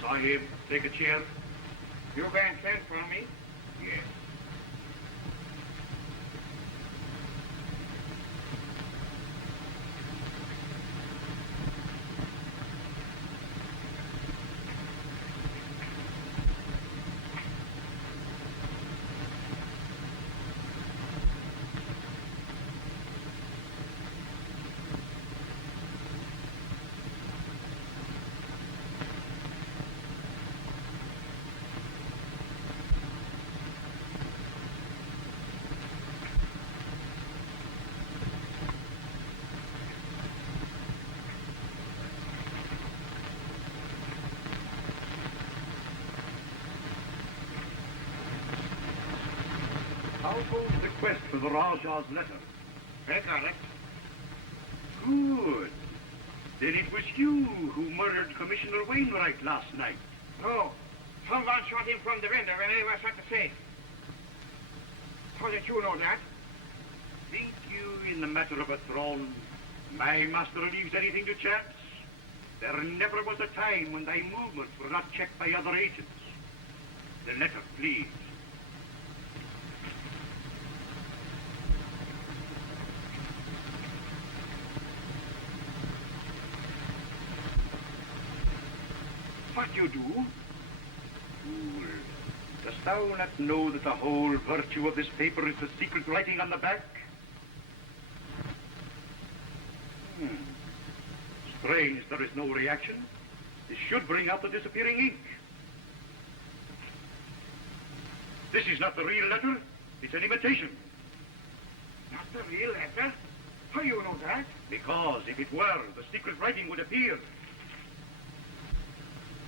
Sahib, take a chair. You been sent for me? Yes. How goes the quest for the Rajah's letter? I got it. Good. Then it was you who murdered Commissioner Wainwright last night. No. Someone shot him from the window when I was at the safe. How did you know that? Think you, in the matter of a throne, my master leaves anything to chance? There never was a time when thy movements were not checked by other agents. The letter, please. What you do? Fool. Dost thou not know that the whole virtue of this paper is the secret writing on the back? Strange there is no reaction. This should bring out the disappearing ink. This is not the real letter. It's an imitation. Not the real letter? How do you know that? Because if it were, the secret writing would appear.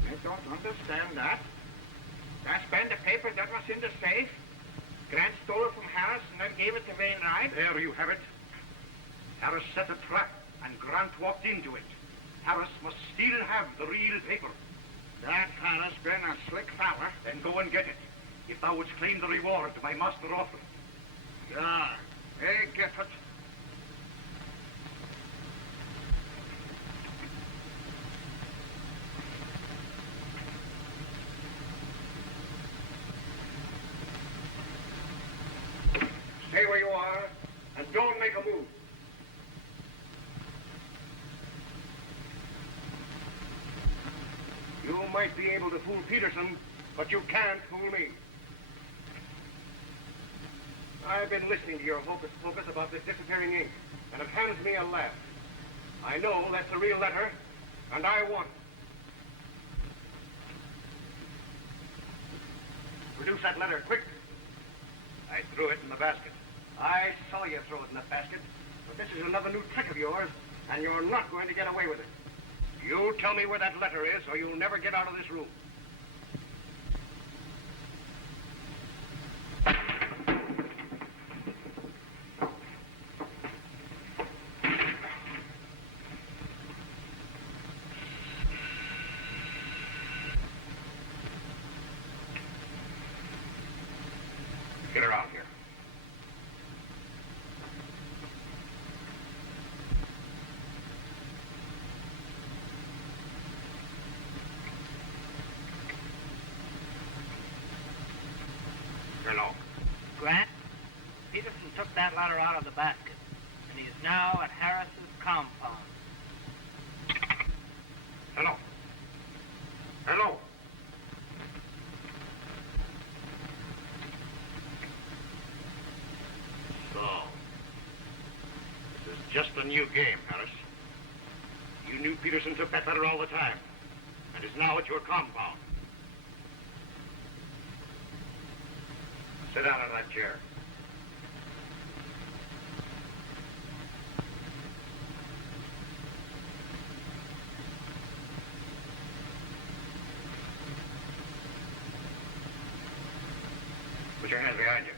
I don't understand that. That's been the paper that was in the safe. Grant stole it from Harris and then gave it to Wainwright. There you have it. Harris set a trap and Grant walked into it. Harris must still have the real paper. That Harris been a slick fella. Then go and get it. If thou wouldst claim the reward my master offered. Yeah, I get it. Stay where you are and don't make a move. might be able to fool Peterson, but you can't fool me. I've been listening to your hocus-pocus about the disappearing ink, and it hands me a laugh. I know that's a real letter, and I want it. Produce that letter, quick. I threw it in the basket. I saw you throw it in the basket, but this is another new trick of yours, and you're not going to get away with it. You tell me where that letter is, or you'll never get out of this room. Get her out here. Hello. Grant, Peterson took that letter out of the basket, and he is now at Harris's compound. Hello. Hello. So, this is just a new game, Harris. You knew Peterson took that letter all the time, and is now at your compound. Sit down in that chair. Put your hands behind you.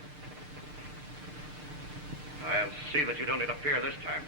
I'll see that you don't interfere this time.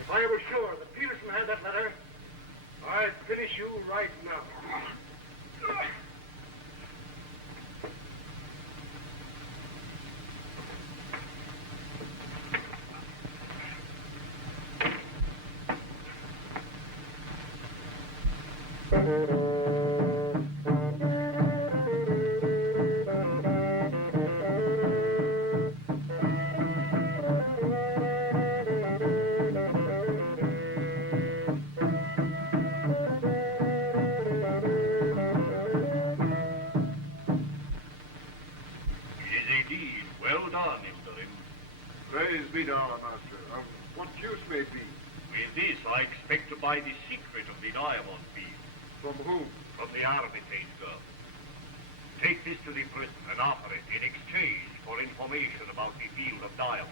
If I was sure that Peterson had that letter, I'd finish you right now. Praise be to Allah, Master. Of what use may it be? With this, I expect to buy the secret of the diamond field. From whom? From the arbitrage girl. Take this to the prison and offer it in exchange for information about the field of diamonds.